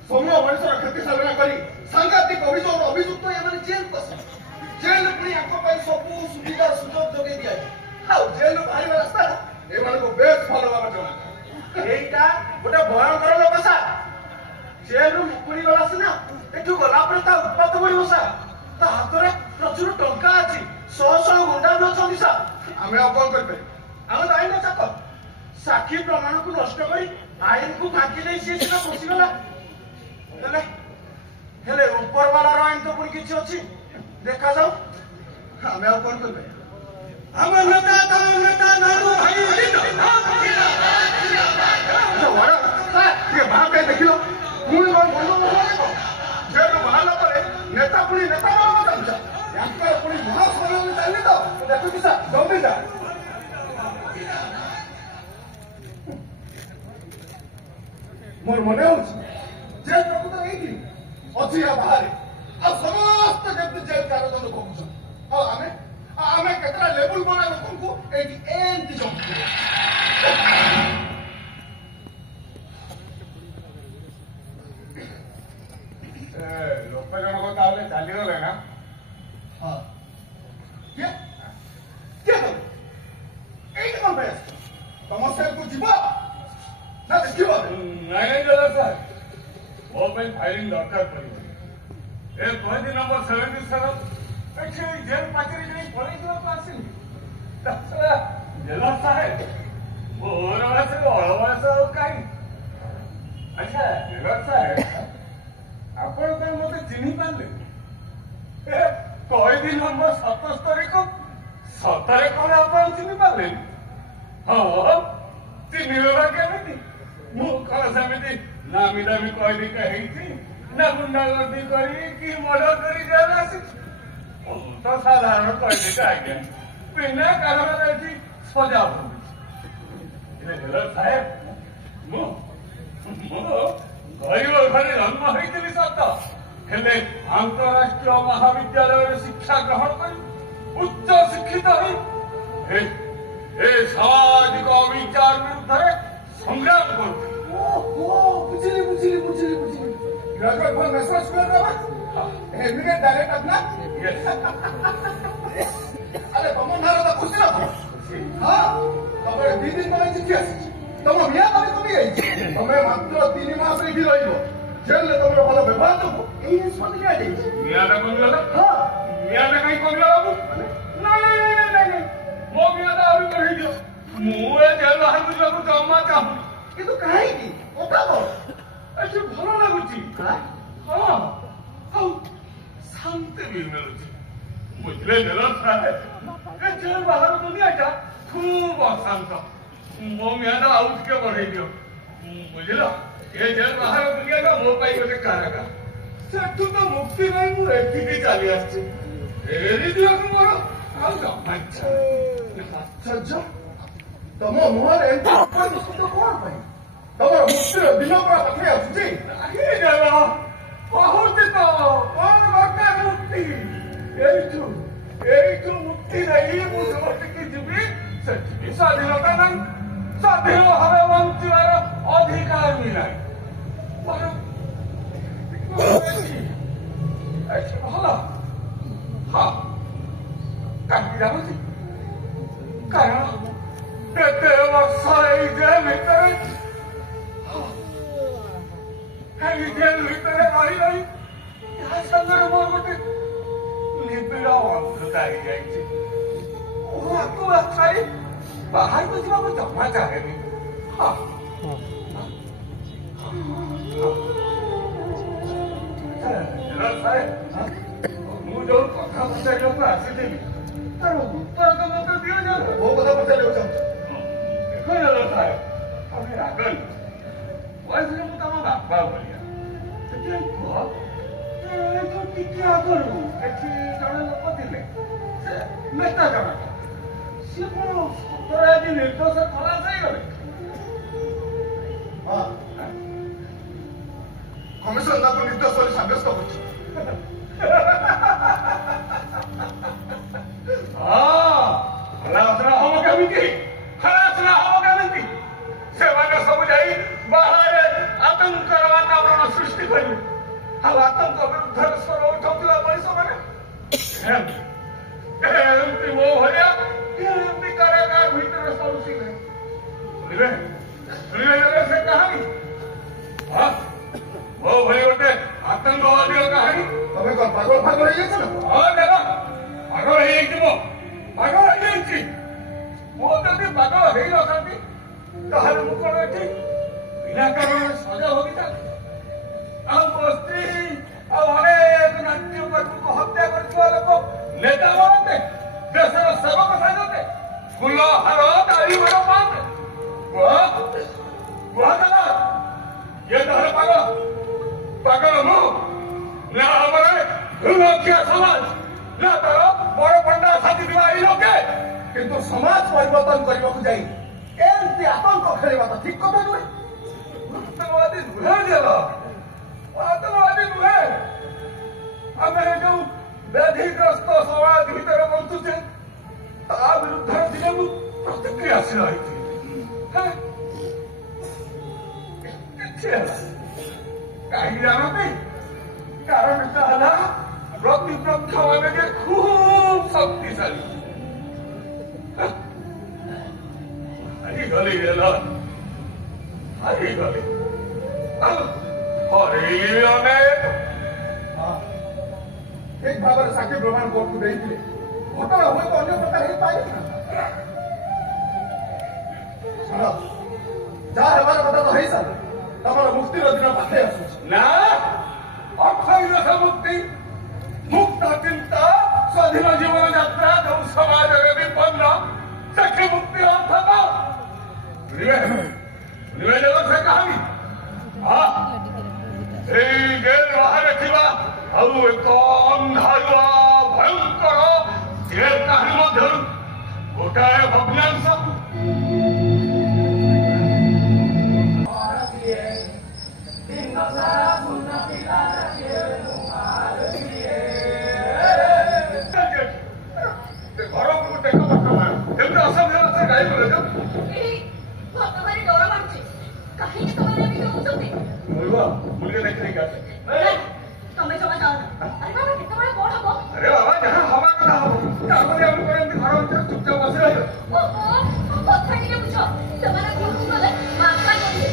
समूह मनुष्यर क्षति साधना कर सांघातिक अभियुक्त एम जेल जेल पुणी सबू सुविधा सुजोग जोगे दिया जेल बाहर रास्ता एम बेस भल भाव जना यहीटा गोटे भयंकर लोक सा जेल मुकुड़ी गला सीना एठू गला उत्पात बढ़ सा हाथ में प्रचुर टंका अच्छी शह गुंडा भी अच्छा सा आम कौन करें आम आईन चाकर साक्षी प्रमाण को नष्ट कर आईन को फांकी दे सी सीना पशिगला हेले ऊपर वाला आईन तो पुणी किसी अच्छी देखा जाऊ आम कौन करें आम नेता नानू ଟିକେ ବାହାର ପାଇଁ ଦେଖିଲ ପୁଣି କଣ ବନ୍ଦ ଯେହେତୁ ବାହାରିଲା ପରେ ନେତା ପୁଣି ନେତା ମାନଙ୍କ ଚାଲିଛ ୟାଙ୍କର ପୁଣି ମହାସମ୍ମିଳନୀ ଚାଲିନି ତ ଦେଖୁଛି ସାର୍ ଜଲ୍ଦି ଯା ମୋର ମନେ ହଉଛି ଯେ ପ୍ରକୃତ ଏଇଠି ଅଛି ଏହା ବାହାରେ ଆଉ ସମସ୍ତେ କେମିତି ଜେଲ କାରାଦଣ୍ଡ କହୁଛନ୍ତି ଆଉ ଆମେ କେତେଟା ଲେବୁଲ ବଣା ଲୋକଙ୍କୁ ଏଇଠି ଏମିତି ଜମୁଛୁ ଲୋକ ଜଣକ ତାହେଲେ ଚାଲିଗଲେ ନା ହଁ କିଏ କଲେ ଏଇଠି କଣ ପାଇଁ ଆସିଛ ତମ ସେକୁ ଯିବ ନା ଦେଖିବ ନାଇଁ ସାର୍ ମୋ ପାଇଁ ଫାଇଲିଂ ଦରକାର ପଡ଼ିବ ଏ 20 ନମ୍ବର 77 ଏଠି ଜେଲ ପାଖରେ ଯାଇ ପଳେଇଥିଲା ତ ଆସିନି ତାଛଡ଼ା ଜେଲ ସାହେବ ମୋର ବୟସରେ ଅଳବୟସ ଆଉ କାହିଁ ଆଚ୍ଛା ଜେଲ ସାହେବ ଆପଣ କଣ ମତେ ଚିହ୍ନି ପାରିଲେ କଏଦୀ ନମ୍ବର 77 ସତରେ କଣ ଆପଣ ଚିହ୍ନି ପାରିଲେନି ହଁ ଚିହ୍ନିବେ ବା କେମିତି ମୁଁ କଣ ସେମିତି ନାମି ଦାମୀ କଏଦୀଟା ହେଇଛି ନା ଗୁଣ୍ଡାଗର୍ଦ୍ଦି କରି କି ମର୍ଡର କରି ଜେଲ ଆସିଛି ମୁଁ ତ ସାଧାରଣ କଏଦୀଟା ଆଜ୍ଞା ବିନା କାରଣରେ ଏଠି ସଜା ହଉଛି ସାହେବ ମୁଁ ଗରିବ ଘରେ ଜନ୍ମ ହୋଇଥିଲି ସତ ହେଲେ ଆନ୍ତରାଷ୍ଟ୍ରୀୟ ମହାବିଦ୍ୟାଳୟରେ ଶିକ୍ଷା ଗ୍ରହଣ କରି ଉଚ୍ଚ ଶିକ୍ଷିତ ହୋଇ ଏ ସାମାଜିକ ଅବିଚାର ବିରୁଦ୍ଧରେ ସଂଗ୍ରାମ କରୁଛି ବୁଝିଲି graduate for message school eminent direct अपना अरे तुम नारा तो खुशी रखो हाँ तुम 2 दिन तक चिठी आसी तुम मिया कभी कमी गई तुम्हें मात्र 3 मास एठी रहिबो जेल ले तुम भल व्यवहार दबो एई निष्पत्ति क्या दे मिया ना कमी गला हां मिया ना कहीं कमी गला नहीं मो मिया दा अभी कहि दियो मु ए जेल बाहर को जम्मा चाहू କିନ୍ତୁ କାହିଁକି କଥା କହ ଏଠି ଭଲ ଲାଗୁଛି ହଁ ଆଉ ଶାନ୍ତି ବି ମିଳୁଛି ବୁଝିଲେ ଜେଲ ସାହେବ ଏ ଜେଲ ବାହାର ଦୁନିଆଟା ଖୁବ ଅଶାନ୍ତ ମୋ ମିଆଁଟା ଆଉ ଟିକେ ବଢେଇ ଦିଅ ବୁଝିଲ ଏ ଜେଲ ବାହାର ଦୁନିଆଟା ମୋ ପାଇଁ ଗୋଟେ କାରାଗାର ସେଠୁ ତ ମୁକ୍ତି ପାଇଁ ମୁଁ ଏଠିକି ଚାଲି ଆସିଛି ଫେରି ଦିଅକୁ ମୋର ଆଉ ଜମା ଇଚ୍ଛା ଆଶ୍ଚର୍ଯ୍ୟ ତମ ମୁହଁରେ ଏମିତି ଶବ୍ଦ କଣ ପାଇଁ ତମର ମୁକ୍ତିର ଦିନ ପୁରା ପାଖରେ ଆସୁଛି କହୁଛି ତ କଣ ଦରକାର ମୁକ୍ତି ଏଇଠୁ ମୁକ୍ତି ନେଇ ମୁଁ ଯୋଉଠିକି ଯିବି ସେଠିକି ସ୍ୱାଧୀନତା ନାହିଁ ସ୍ୱାଧୀନ ଭାବେ ବଞ୍ଚିବାର ଅଧିକାର ବି ନାହିଁ ଭଲ ହଁ କାହିଁକି ଜାଣୁଛି କାରଣ କେତେ ବର୍ଷ ଏଇ ଜେଲ ଭିତରେ ଏଇ ଜେଲ ଭିତରେ ରହି ଏହା ସାଙ୍ଗରେ ମୋର ଗୋଟେ ନିବିଡ଼ ବନ୍ଧୁତା ହେଇଯାଇଛି ମୁଁ ଆକୁ ଛାଇ ବାହାରକୁ ଯିବାକୁ ଜମା ଚାହେଁନି ମୁଁ ଯୋଉ କଥା ପଚାରିବାକୁ ଆସିଥିଲି ତାର ଉତ୍ତର ତ ମତେ ଦିଆଯାଉ ମୋ କଥା ପଚାରିବାକୁ ଚାହୁଁଛ ସାହେବ ତମେ ରାଗନି ବୟସରେ ମୁଁ ତମ ବାପା ଭଳିଆ ସେଥିପାଇଁ କୁହ ଏଠୁ ଟିକେ ଆଗରୁ ଏଠି ଜଣେ ଲୋକ ଥିଲେ ସେ ନେତା ଜଣକ ସିଏ କଣ ସତରେ ଆଜି ନିର୍ଦ୍ଦୋଷ ଖଲାସ ହେଇଗଲେ ହଁ କମିଶନ ତାକୁ ନିର୍ଦ୍ଦୋଷ ବୋଲି ସାବ୍ୟସ୍ତ କରୁଛି ଖଲାସ ହବ କେମିତି ସେମାନେ ସବୁ ଯାଇ ବାହାରେ ଆତଙ୍କର ବାତାବରଣ ସୃଷ୍ଟି କରିବେ ଆଉ ଆତଙ୍କ ବିରୁଦ୍ଧରେ ସ୍ୱର ଉଠାଉଥିବା ମଣିଷମାନେ ଏମିତି ମୋ ଭଳିଆ ଏମିତି କାରାଗାର ଭିତରେ ଶୋଉଥିବେ ଶୁଣିବେ ସେ କାହାଣୀ ମୋ ଭଳି ଗୋଟେ ଆତଙ୍କବାଦୀର କାହାଣୀ ତମେ କଣ ପାଗଳ ହେଇଯାଇଛ ନା ହଁ ଦେବ ପାଗଳ ହେଇଯାଇଛି ପାଗଳ ହେଇଯାଇଛି ମୁଁ ଯଦି ପାଗଳ ହେଇନଥାନ୍ତି ତାହେଲେ ମୁଁ କଣ ଏଠି ବିନା କାରଣରେ ସଜା ଭୋଗିଥାନ୍ତି ଆଉ ମୋ ସ୍ତ୍ରୀ ଆଉ ଅନେକ ନାଟ୍ୟକର୍ମୀଙ୍କୁ ହତ୍ୟା କରିଥିବା ଲୋକ ନେତା ବନନ୍ତେ ଦେଶର ସେବକ ସାଜନ୍ତେ ଫୁଲ ହାର ତାଳି ମାଡ଼ ପାଆନ୍ତେ ये तार पागल मु ना हमारे लोकिया समाज ना तार बड़ पंडा साथी दिवा ई लोके किंतु समाज परिवर्तन करने को जाई एमती आतंक खेलवा तो ठीक कथा नुहे आतंकवादी नुहे दिला आतंकवादी नुहे आमे जो व्याधिग्रस्त समाज भीतर बंचुचे ता विरुद्ध दिने मु प्रतिक्रियाशील होइछि कहीं जानते कारण कहला प्रतिपक्ष माने के खूब शक्तिशाली हरी गली गेला हरी गली हरी अनेक एक भाव साक्षी प्रमाण कोर्ट को देते घटना हुए तो अन्य प्रकार ही पाए ना जहाँ हमारा कथा तो है सर तमारा मुक्ति दिन पाते ना अक्षय मुक्ति मुक्त चिंता स्वाधीन जीवन यात्रा जो समाज में विपन्न सखी मुक्ति अर्थ निवेदन से कहानी गेल बाहर थिबा ଆଉ ଏକ ଅନ୍ଧାରୁଆ ଭୟଙ୍କର ଜେଲ୍ କାହାଣୀ ମଧ୍ୟରୁ ଗୋଟାଏ ଭଗ୍ନାଂଶ ଘରକୁ ଟେକ ପଟ ମାର ଏମିତି ଅସଭ୍ୟ ଗାଈ ବୋଲେ ଭଗବାନ ଡର ମାରୁଛି କାହିଁକି ସେମାନେ ଏମିତି ହଉଛନ୍ତି ମୁଲିକେ ଦେଖିନି ଆସେ ତମେ ଜମା ଯାଅନା ଆରେ ବାବା କେତେବେଳେ କଣ ହବ अरे बाबा जहाँ हवा कथा हब ताପରେ ଆମେ ପରେ ଏମିତି ଘର ଭିତରେ ଚୁପଚାପ ବସି ରହିବା ଓହୋ କଥା ଟିକେ ବୁଝ ସେମାନେ ଘରକୁ ଗଲେ ମାଥା କରିବେ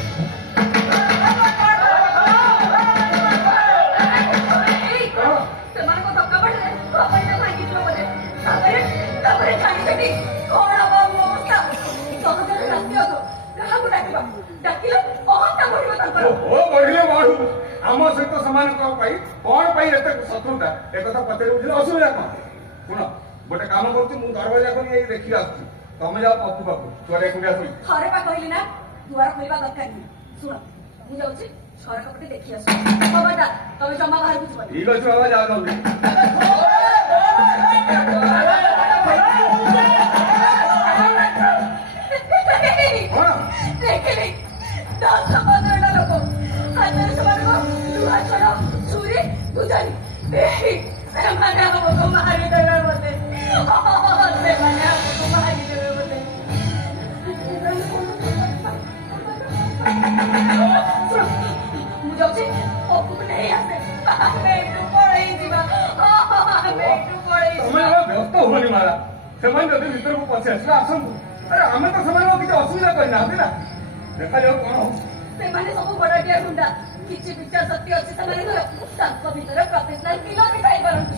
ସେମାନଙ୍କ ଧକ୍କା ପଡ଼ିଲେ କବାଟ ଭାଙ୍ଗିଯିବ ବୋଧେ ତାପରେ ଜାଣିଛନ୍ତି କଣ ହବ ମୋ ଅବସ୍ଥା ସହଜରେ ରାତି ଅଧ କାହାକୁ ଡାକିବା ଡାକିଲେ ଅହନ୍ତା ବଢିବ ତାଙ୍କର ଓ ବଢିଲେ ବଢୁ ଆମ ସହିତ ସେମାନଙ୍କ ପାଇଁ କଣ ପାଇଁ ଏତେ ଶତ୍ରୁତା ଏକଥା ପଚାରି ବୁଝିଲେ ଅସୁବିଧା କଣ ଶୁଣ ଗୋଟେ କାମ କରୁଛି ମୁଁ ଦରବାଜା କରି ଏଇ ଦେଖି ଆସୁଛି ତମେ ଯାଅ ପପୁ ପାଖକୁ ଛୁଆରେ ଏକୁଟିଆ ଶୋଇ ଥରେ ପା କହିଲି ନା ଦୁଆର ଖୋଲିବା ଦରକାର ନାହିଁ ଶୁଣ ମୁଁ ଯାଉଛି ଝରକା ପଟେ ଦେଖି ଆସୁଛି ବାବା ତମେ ଜମା ବାହାରକୁ ଯିବନି ଠିକ ଅଛି ବାବା ଯାଅ ଜଲ୍ଦି ଦେଖିଲି 10-15ଟା ଲୋକ ହାତରେ ସେମାନଙ୍କ ଲୁହା ଛଡ଼ ଛୁରୀ ଭୁଜାଲି ସେମାନେ ଆମକୁ ମାରିଦେବେ ବୋଧେ ସେମାନେ ଆମକୁ ମାରିଦେବେ ବୋଧେ ମୁଁ ଯାଉଛି ଅପୁକୁ ନେଇ ଆସେ ଆମେ ଏଠୁ ପଳେଇ ଯିବା ଆମେ ଏଠୁ ପଳେଇ ତମେ ଯିବା ବ୍ୟସ୍ତ ହୁଅନି ମାରା ସେମାନେ ଯଦି ଭିତରକୁ ପଶି ଆସିଲେ ଆସନ୍ତୁ ଆରେ ଆମେ ତ ସେମାନଙ୍କୁ କିଛି ଅସୁବିଧା କରିନାହାନ୍ତି ନା ଦେଖାଯାଉ କଣ ହଉଛି ସେମାନେ ସବୁ ବଡଟିଆ ଗୁଣ୍ଡା କିଛି ବିଚାର ଶକ୍ତି ଅଛି ସେମାନଙ୍କର ତାଙ୍କ ଭିତରେ ପ୍ରଫେସନାଲ କିଲର ବି ଥାଇପାରନ୍ତି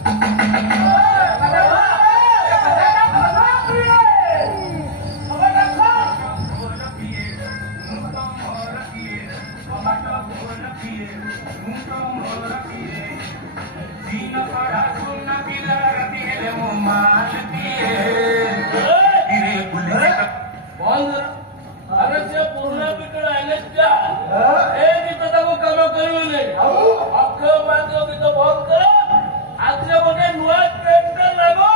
अरे से पूर्ण पिकड़ एनएसटा ए गीत ताको काम करिवले अख बात गीत बंद कर आज गोटे नुआ ट्रेक्टर लागो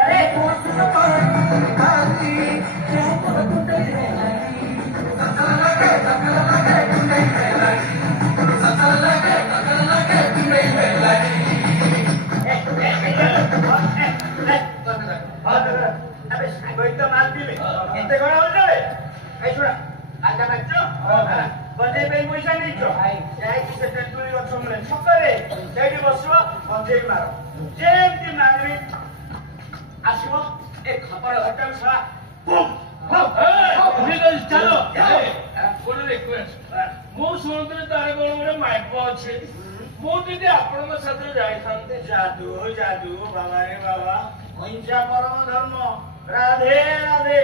अरे तो माल दिले एते कोण होते ए छोरा आजा बच्चो बंदे पे पैसा नीचो जाई कि से तुली गछ मुले छकरे ସେଇଠି ବସିବ ବंदेई ମାର ଯେମିତି ମାରିବି ଆସିବ ଏ ଖବର ଘଟକ ଛଡ଼ା ବୁମ୍ ठीक है चलो गोटे रिक्वेस्ट मु शुणुଥିଲି तार कोन गोटे माइक अछि मु टिके आपन साथे जाई थांते जादू जादू बाबा रे बाबा अहिंसा परम धर्म राधे राधे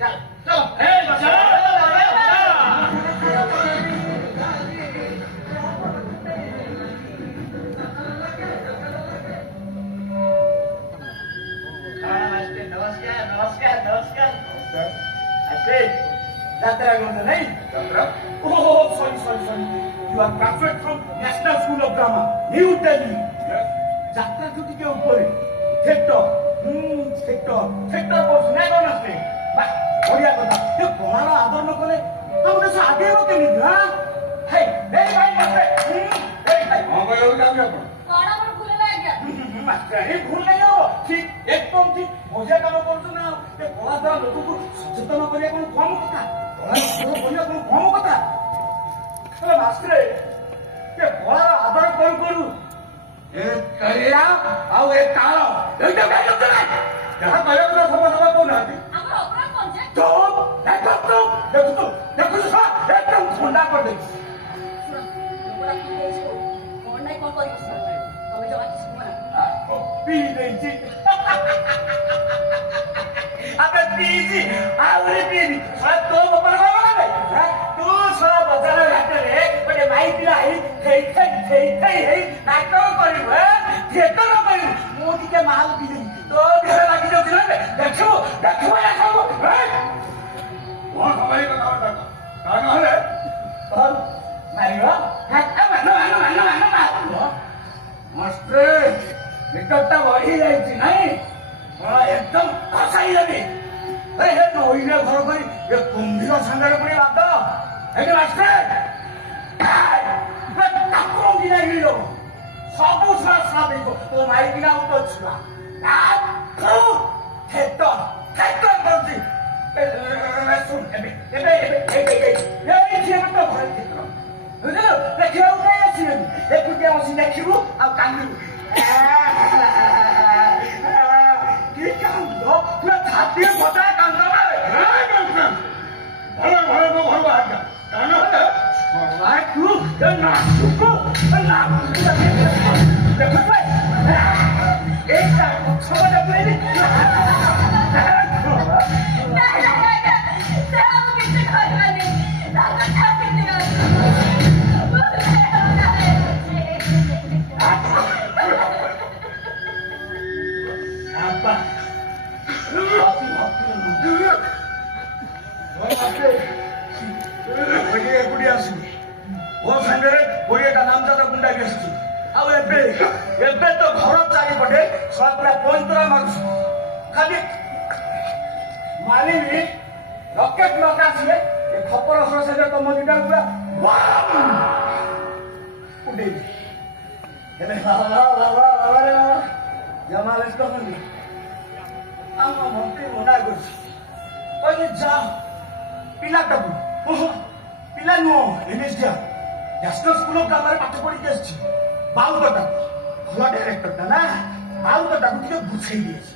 चल चलो ए चलो नमस्कार नमस्कार नमस्कार ऐसे ଯାତ୍ରା ଗଲ ନାଇଁ ଯାତ୍ରା ଓହୋ sorry you are graduate from national school of drama new Delhi ଯାତ୍ରା ଯୋଉ ଟିକେ ଉପରେ ଥିଏଟର କରୁଛୁ ନାଇଁ କଣ ଆସେ ବା ବଢିଆ କଥା ଏ କଳାର ଆଦର ନ କଲେ ଆମ ଦେଶ ଆଗେଇବ କେମିତି ହଁ ହେଇ ଭାଇ ମାଷ୍ଟ୍ରେ କଣ କହିବାକୁ ଚାହୁଁଛି ଆପଣ କଣ ଆମର ଭୁଲ ହେଲା ଆଜ୍ଞା ମାଷ୍ଟ୍ରେ ଭୁଲ ନାହିଁ ହବ ଠିକ ଏକଦମ ଠିକ ମଜା କାମ କରୁଛୁ ନା ଏ କଳା ଦ୍ୱାରା ଲୋକଙ୍କୁ ସଚେତନ କରିବା କଣ କମ କଥା କଳା କରିବା କଣ କମ କଥା ହେଲେ ମାଷ୍ଟ୍ରେ ଏ କଳାର ଆଦର କରୁ କରୁ ଏ କାଳିଆ ଆଉ ଏ କାଳ ଏଇଟା କାହିଁ ଯାତ୍ରା ଯାହା କହିବା କଥା ସଭା କହୁନାହାନ୍ତି ଆମର ଅପରାଧ କଣ ଯେ ଦେଖୁଛୁ ଏକଦମ ଥଣ୍ଡା କରିଦେଇଛି ଶୁଣ ଲୋକଟା କି ହେଇଯିବ କଣ ନାଇଁ କଣ କରିବ ଶୁଣ ତମେ ଜମା କିଛି କୁହ ନା ପିଇ ଦେଇଛି ଆମେ ପିଇଛି ଆହୁରି ପିଇବି ତୋ ଉପରେ ତୁ ସଳା ବଜାର ଘାଟରେ ଗୋଟେ ମାଇକିଲା ହେଇ ନାଟକ କରିବୁ ଥିଏଟର କରିବୁ ମୁଁ ଟିକେ ମାଲ ପିଇଦେବି ତୋ ଦେହରେ ଲାଗି ଯାଉଛି ନା ଦେଖିବୁ ସବୁ କଣ ସବାଇ କଥା ତା ନହେଲେ ମାରିବ ମାଷ୍ଟ୍ରେ ମିଟରଟା ବଢି ଯାଇଛି ନାଇଁ ଏକଦମ ଖସାଇ ଦେବି ନଈରେ ଘର କରି ଏ କୁମ୍ଭୀର ସାଙ୍ଗରେ ପୁଣି ବାଦ ଏଠି ମାଷ୍ଟ୍ରେ ତାକୁ ରଙ୍ଗିନା ଗିଳିବ ସବୁ ଛୁଆ ଛୁଆ ଦେଇବ ତୋ ମାଇକିନା ଆଉ ତୋ ଛୁଆ କରୁଛି ଏଇଠି ତ ଘରେ କ୍ଷେତ୍ର ବୁଝିଲୁ ଦେଖିବାକୁ କାହିଁ ଆସିବେନି ଏକୁଟିଆ ବସି ଦେଖିବୁ ଆଉ କାନ୍ଦିବୁ କି କାନ୍ଦ ପୁରା ଛାତି ଫଟା କାନ୍ଦ ଭଲ ମୋ ଘରକୁ ଆଜ୍ଞା କାରଣ ଏଇଟା ପଛପଟେ ପୁରେଇବି ନାଇଁ ଆଜ୍ଞା ସେ ଆଉ କିଛି କରିବାନି ତାଙ୍କ ଛାତି ଦିଅ ଏକୁଟିଆ ଆସିବୁ ମୋ ସାଙ୍ଗରେ କୋଡ଼ିଏଟା ନାମଜାଦା ଗୁଣ୍ଡା ବି ଆସିଛୁ ଆଉ ଏବେ ତ ଘର ଚାରିପଟେ ପୁରା ପଇନ୍ତରା ମାରୁଛୁ ଖାଲି ମାରିବି ରକେଟ ଲଙ୍କା ଆସିଲେ ଏ ଖପର ସହ ତମ ଦିଟା ପୁରା ଉଠେଇବି ହେଲେ ଜମା ବ୍ୟସ୍ତ ହୁଅନ୍ତି ଆମ ମନ୍ତ୍ରୀ ମନା କରୁଛି କହିଲେ ଯା ପିଲାଟାକୁ ପିଲା ନୁହଁ ଏନଏସଡିଆ ନ୍ୟାସନାଲ ସ୍କୁଲ ଅଫ ଡ୍ରାମାରେ ପାଠ ପଢିକି ଆସିଛି ବାଉକଟାକୁ ଭଲ ଡାଇରେକ୍ଟରଟା ନା ବାଉକଟାକୁ ଟିକେ ବୁଝେଇ ଦେଇଛି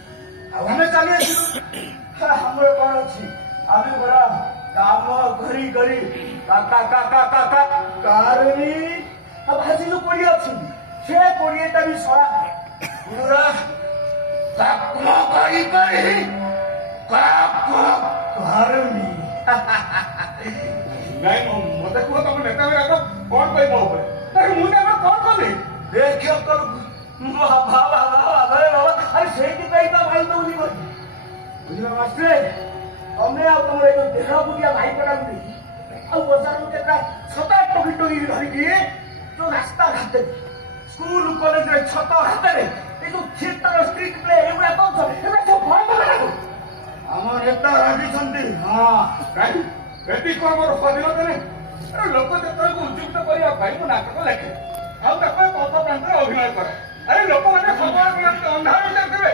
ଆଉ ଆମେ ଚାଲି ଆସିଲୁ ଆମର କଣ ଅଛି ଆମେ ପରା କାମ କରି କାହାରି ଭାଜି ଯୋଉ କୋଡ଼ିଏ ଅଛନ୍ତି ସେ କୋଡ଼ିଏଟା ବି ସଳା ପୁରା କାମ କରି କାହାରି ନାଇଁ ମତେ କୁହ ତମ ନେତା କଣ କହିବ ମୋ ଉପରେ ମୁଁ ତାଙ୍କର କଣ କଲି ଦେଖିବ ଆରେ ସେଇଥିପାଇଁ ତ ଭାଇ ଦଉନି କହି ବୁଝିଲ ମାଷ୍ଟ୍ରେ ତମେ ଆଉ ତମର ଏଇ ଯୋଉ ଦେହ ବୁଲିଆ ଭାଇପଟାକୁ ନେଇକି ଆଉ ବଜାରରୁ କେତେଟା ଛତା ଟୋକି ଧରିକି ଯୋଉ ରାସ୍ତା ଘାଟରେ ସ୍କୁଲ କଲେଜରେ ଛତ ଘାଟରେ ଏଇ ଯୋଉ ଥିଏଟର ଷ୍ଟ୍ରିଟ୍ ପ୍ଲେ ଏଗୁଡା କରୁଛ ଏବେ ସବୁ ବନ୍ଦ କଲାକୁ ଆମ ନେତା ରାଜିଛନ୍ତି କାହିଁ ଏଠି କଣ ମୋର ସ୍ୱାଧୀନତା ନାହିଁ ଲୋକ ଯେତେବେଳକୁ ଉଦ୍ୟୁକ୍ତ କରିବା ପାଇଁ ମୁଁ ନାଟକ ଲେଖେ ଆଉ ତାକୁ ପଥ ପ୍ରାନ୍ତରେ ଅଭିନୟ କରେ ଆରେ ଲୋକମାନେ ସବୁବେଳେ ଅନ୍ଧାର ଭିତରେ ଥିବେ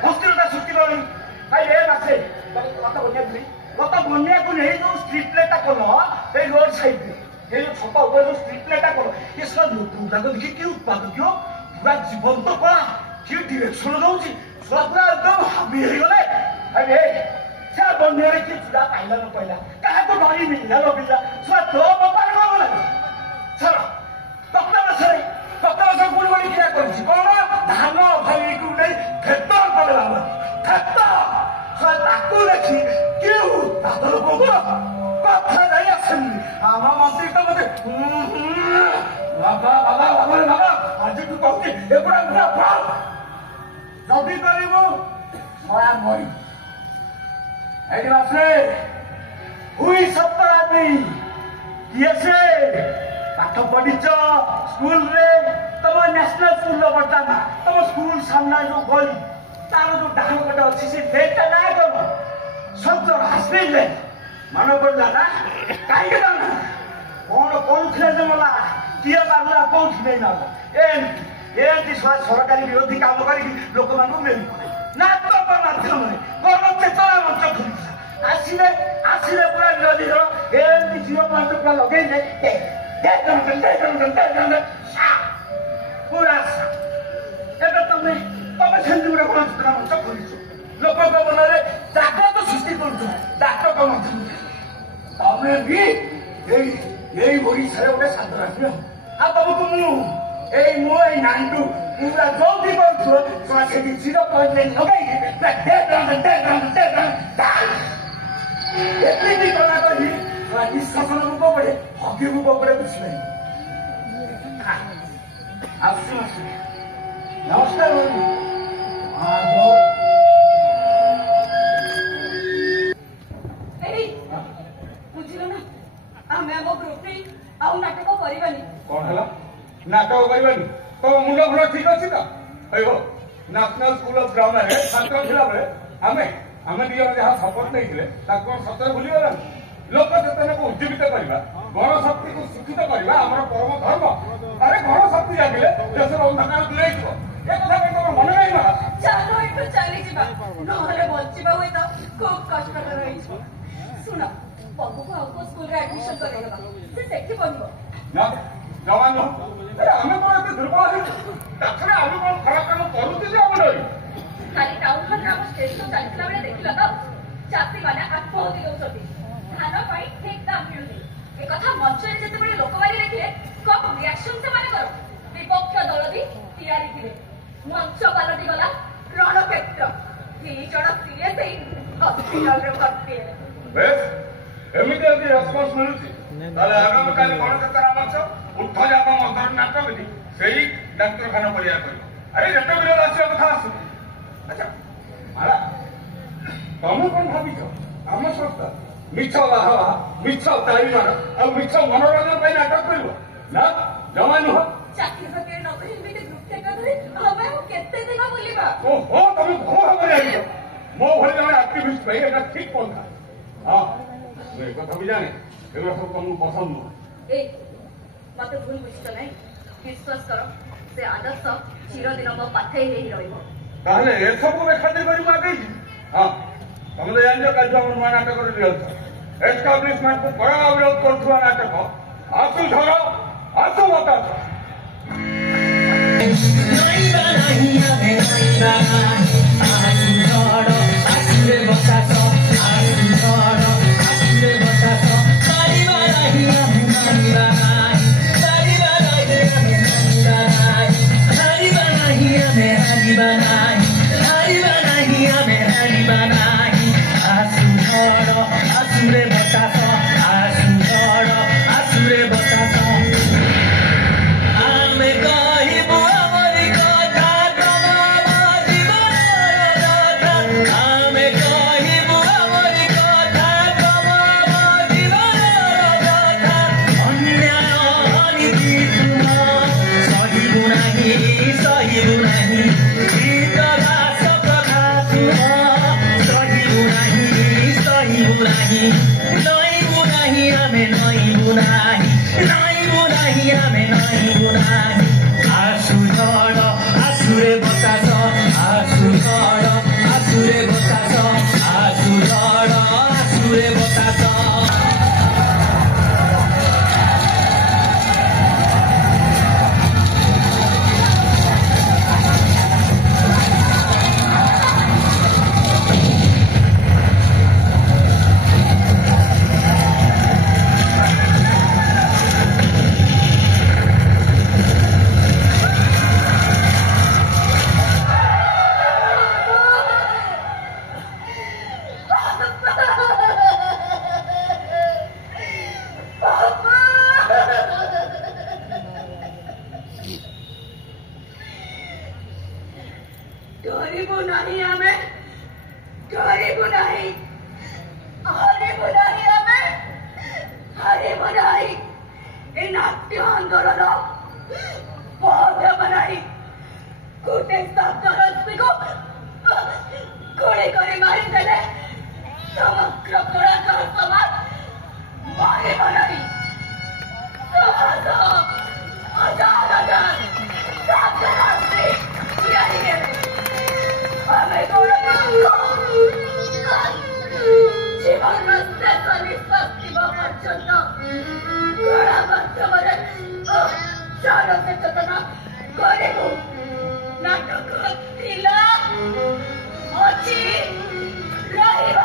ଅସ୍ଥିରତା ସୃଷ୍ଟି କରୁନି ଭାଇ ଏ ମାସେ ଗତ ବନ୍ୟାକୁ ନେଇ ଯୋଉ ଷ୍ଟ୍ରିଟ୍ ପ୍ଲେଟା କଲ ସେଇ ରୋଡ ସାଇଡରେ ସେଇ ଯୋଉ ଛକ ଉପରେ ଯୋଉ ଷ୍ଟ୍ରିଟ୍ ପ୍ଲେଟା କଲ ଏ ସବ ଲୋକଗୁଡାକ ଦେଖି କି ଉତ୍ପାଦକ ପୁରା ଜୀବନ୍ତ କଳା କି ଡିରେକ୍ସନ ଦଉଛି ଛୁଆ ପୁରା ଏକଦମ ହାବି ହେଇଗଲେ ସେ ବନ୍ୟାରେ କିଏ ଛୁଆ ପାଇଲା ନ ପାଇଲା କାହାକୁ ଡରି ମିଳିଲା ନ ମିଳିଲା ଛୁଆ ତୋ ବାପାର କଣ ଲାଗେ ଛାଡ଼ ଗତ ବର୍ଷ ଗୁଣି ଗୁଣି କିଏ କରିଛି କଣ ଧାନ ଭାଇକୁ ନେଇ କ୍ଷେତ କରିଲା କ୍ଷେତ ତାକୁ ଦେଖି କିଏ ଉତ୍ପାଦ ଲୋକଙ୍କର କଥା ଯାଇ ଆସେନି ଆମ ମନ୍ତ୍ରୀ ତ ମତେ ବାବା ଆଜିଠୁ କହୁଛି ଏଗୁଡା ପୁରା ଯଦି କରିବୁ ସଳା ମରିବୁ क्लास हुई सप्ताह आदमी किए से पाठ पढ़िच स्कूल रे तुम नेशनल स्कूल पढ़ता ना तुम स्कूल सामना जो गली तार जो डाण पटे अच्छी से फेटा ना कौन सत्तर हस्बैंड मन पड़ा ना कहीं कौन कौन थे मला किए मारला कौन नहीं मारला एमती सरकारी विरोधी काम कर लोक मान मेल नाटक माध्यम गणचेतना मंच खुली आसिले आसिले पूरा विरोधी दल एमती झील मंच पूरा लगे पूरा एवं तुम तुम से गोटे गणचेतना मंच खोल लोक मन में जागृत सृष्टि करटक माध्यम तुम्हें भी यही ओडिशा गोटे साधना आ तुमको मुझे नांटू पूरा जल्दी कर चिर कहते लगे कला करी निष्कासन को पड़े हकी को पड़े बुझे नमस्कार बुझल ना आम आम ग्रुप आउ नाटक करवानी कौन है नाटक करवानी तो मुंड भल ठीक अच्छी तो नेशनल स्कूल ऑफ ड्रामा रे छात्र थिला बेले आमे आमे दी जन जहाँ सपोर्ट नहीं सतरे भूली गला लोक चेतना को उज्जीवित करवा गण शक्ति को शिक्षित करवा आम परम धर्म अरे गण शक्ति जागिले देशर अंधकार दूरे तुम मन नहीं मारा चलो एठू चली जा नहले बचिबा हुए तो खूब कष्टकर रही सुन पप्पू को आपको स्कूल रे एडमिशन करेगा से सेठी पढिबो ना जवान अरे आमे कोन एते दुर्बल है तखरे आमे कोन खराब काम करूते जे आमे नहीं खाली टाउन हल काम स्टेज तो चलला बेले देखिला तो चासी माने आत्महत्या करछथि धान पाई ठीक दाम मिलुनी ए कथा मंच रे जते बडे लोकवारी देखिले कम रिएक्शन से माने करो विपक्ष दल भी तैयारी थिले मंच पालटी गला रणक्षेत्र ती जण सीरियस है हॉस्पिटल रे भर्ती बेस एमिति यदि रेस्पॉन्स मिलुची ताले आगामी काली गणतंत्र मंच उठ जाप मंत्र नाटक भी सही डाक्तरखाना पड़िया कर अरे जत विरोध आस कथा आसु अच्छा माला तुम कौन भावी आम संस्था मिछ बाहवा मिछ ताली मार और मिछ मनोरंजन नाटक कर ना जमा नुह चाकरी बाकरी न करी एमिति ग्रुप टेका धरि हमे हम केते दिन बुलिबा ओहो तुम भो भाव जानी मो भले जने एक्टिविस्ट भाई एटा ठीक पंथा हां मैं कथा भी जाने एगो सब तुमको पसंद न ए मते भूल बुझत नहीं विश्वास करो से आदर्श चिरदिन मो पाथे ही रहिबो ताहले ए सब को खातिर करी मागे हां तुम तो जान जो कल जो हम नाटक कर रियल एस्टैब्लिशमेंट को बड़ा विरोध करथुआ नाटक आसु झरो आसु मत नहीं बनाई हमें नहीं बनाई आसु झरो आसुरे बतासो आसु झरो आसुरे बतासो नहीं बनाई हमें नहीं बनाई नहीं बनाई हमें नहीं बनाई नहीं बनाई हमें नहीं बनाई नहीं बनाई हमें नहीं बनाई आसु झरो आसुरे बतासो आसु झरो आसुरे बतासो आमे कहिबो हमरी कथा तमाम जीवन गाथा आमे कहिबो हमरी कथा तमाम जीवन गाथा अन्याय अनीति तुम सहिबु नाही गीत दास कथा तुम सहिबु नाही नइबु नाही हमें नइबु नाही हमें नइबु नाही आसु झड़ आसुरे बतास आसु झड़ आसुरे बतास आसु झड़ आसुरे बतास हरी बुराई हमें हरी बुराई ए नाट्य आंदोलन पौधे बनाई कुटे को गोळे गोळे मारी देले समग्र कलाकार समाज मारे बनाई हजार हजार हमें जीवन रस्त्याचा निश्वास किंवा पर्यंत गळाबद्धमध्ये चालवते चेतना करेगो नाटक तिला अची रहिब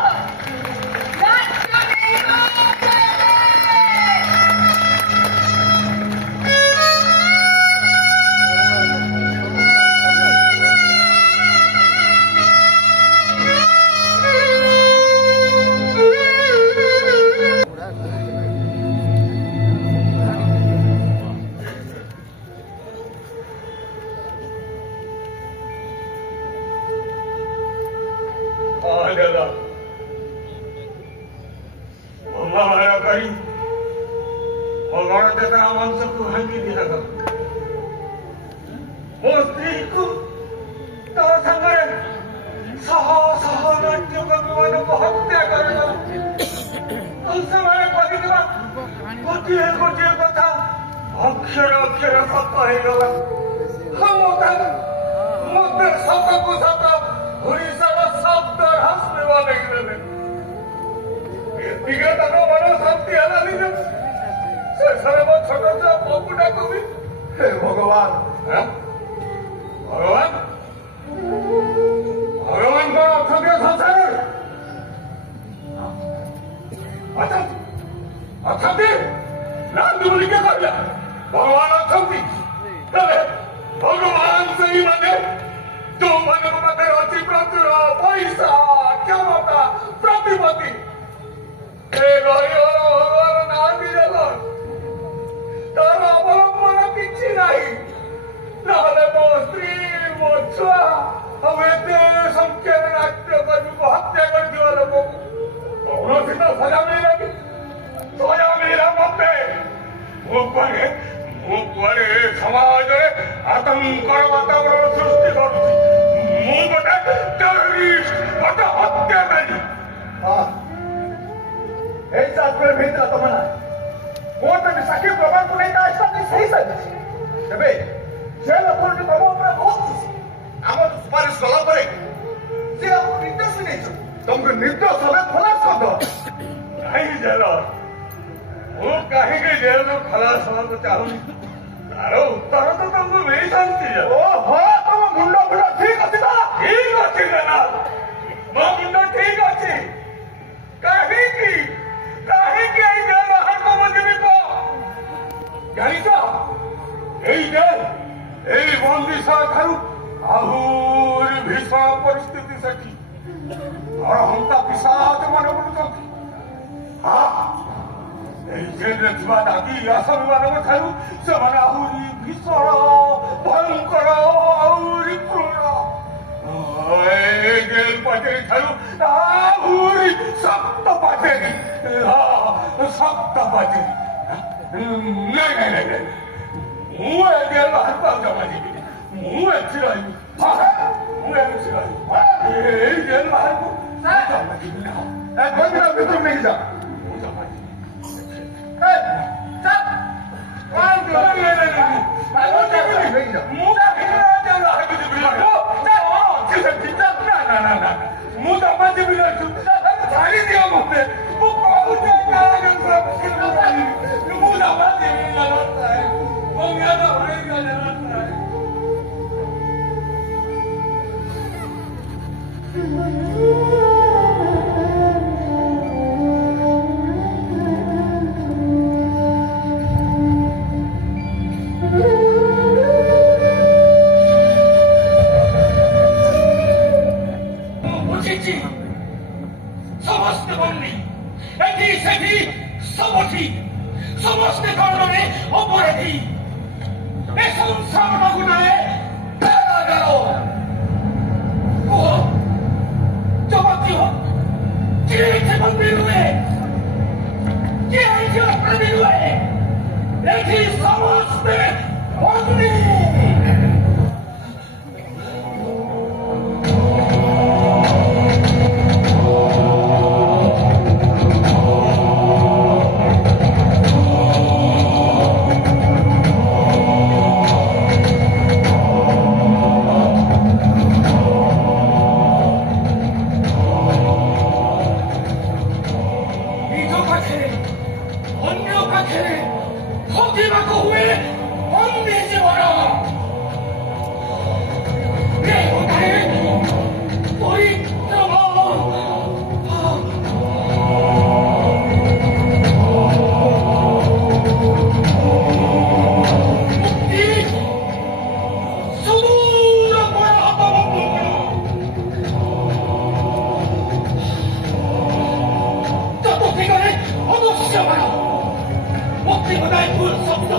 ଜୟପୁର ଶବ୍ଦ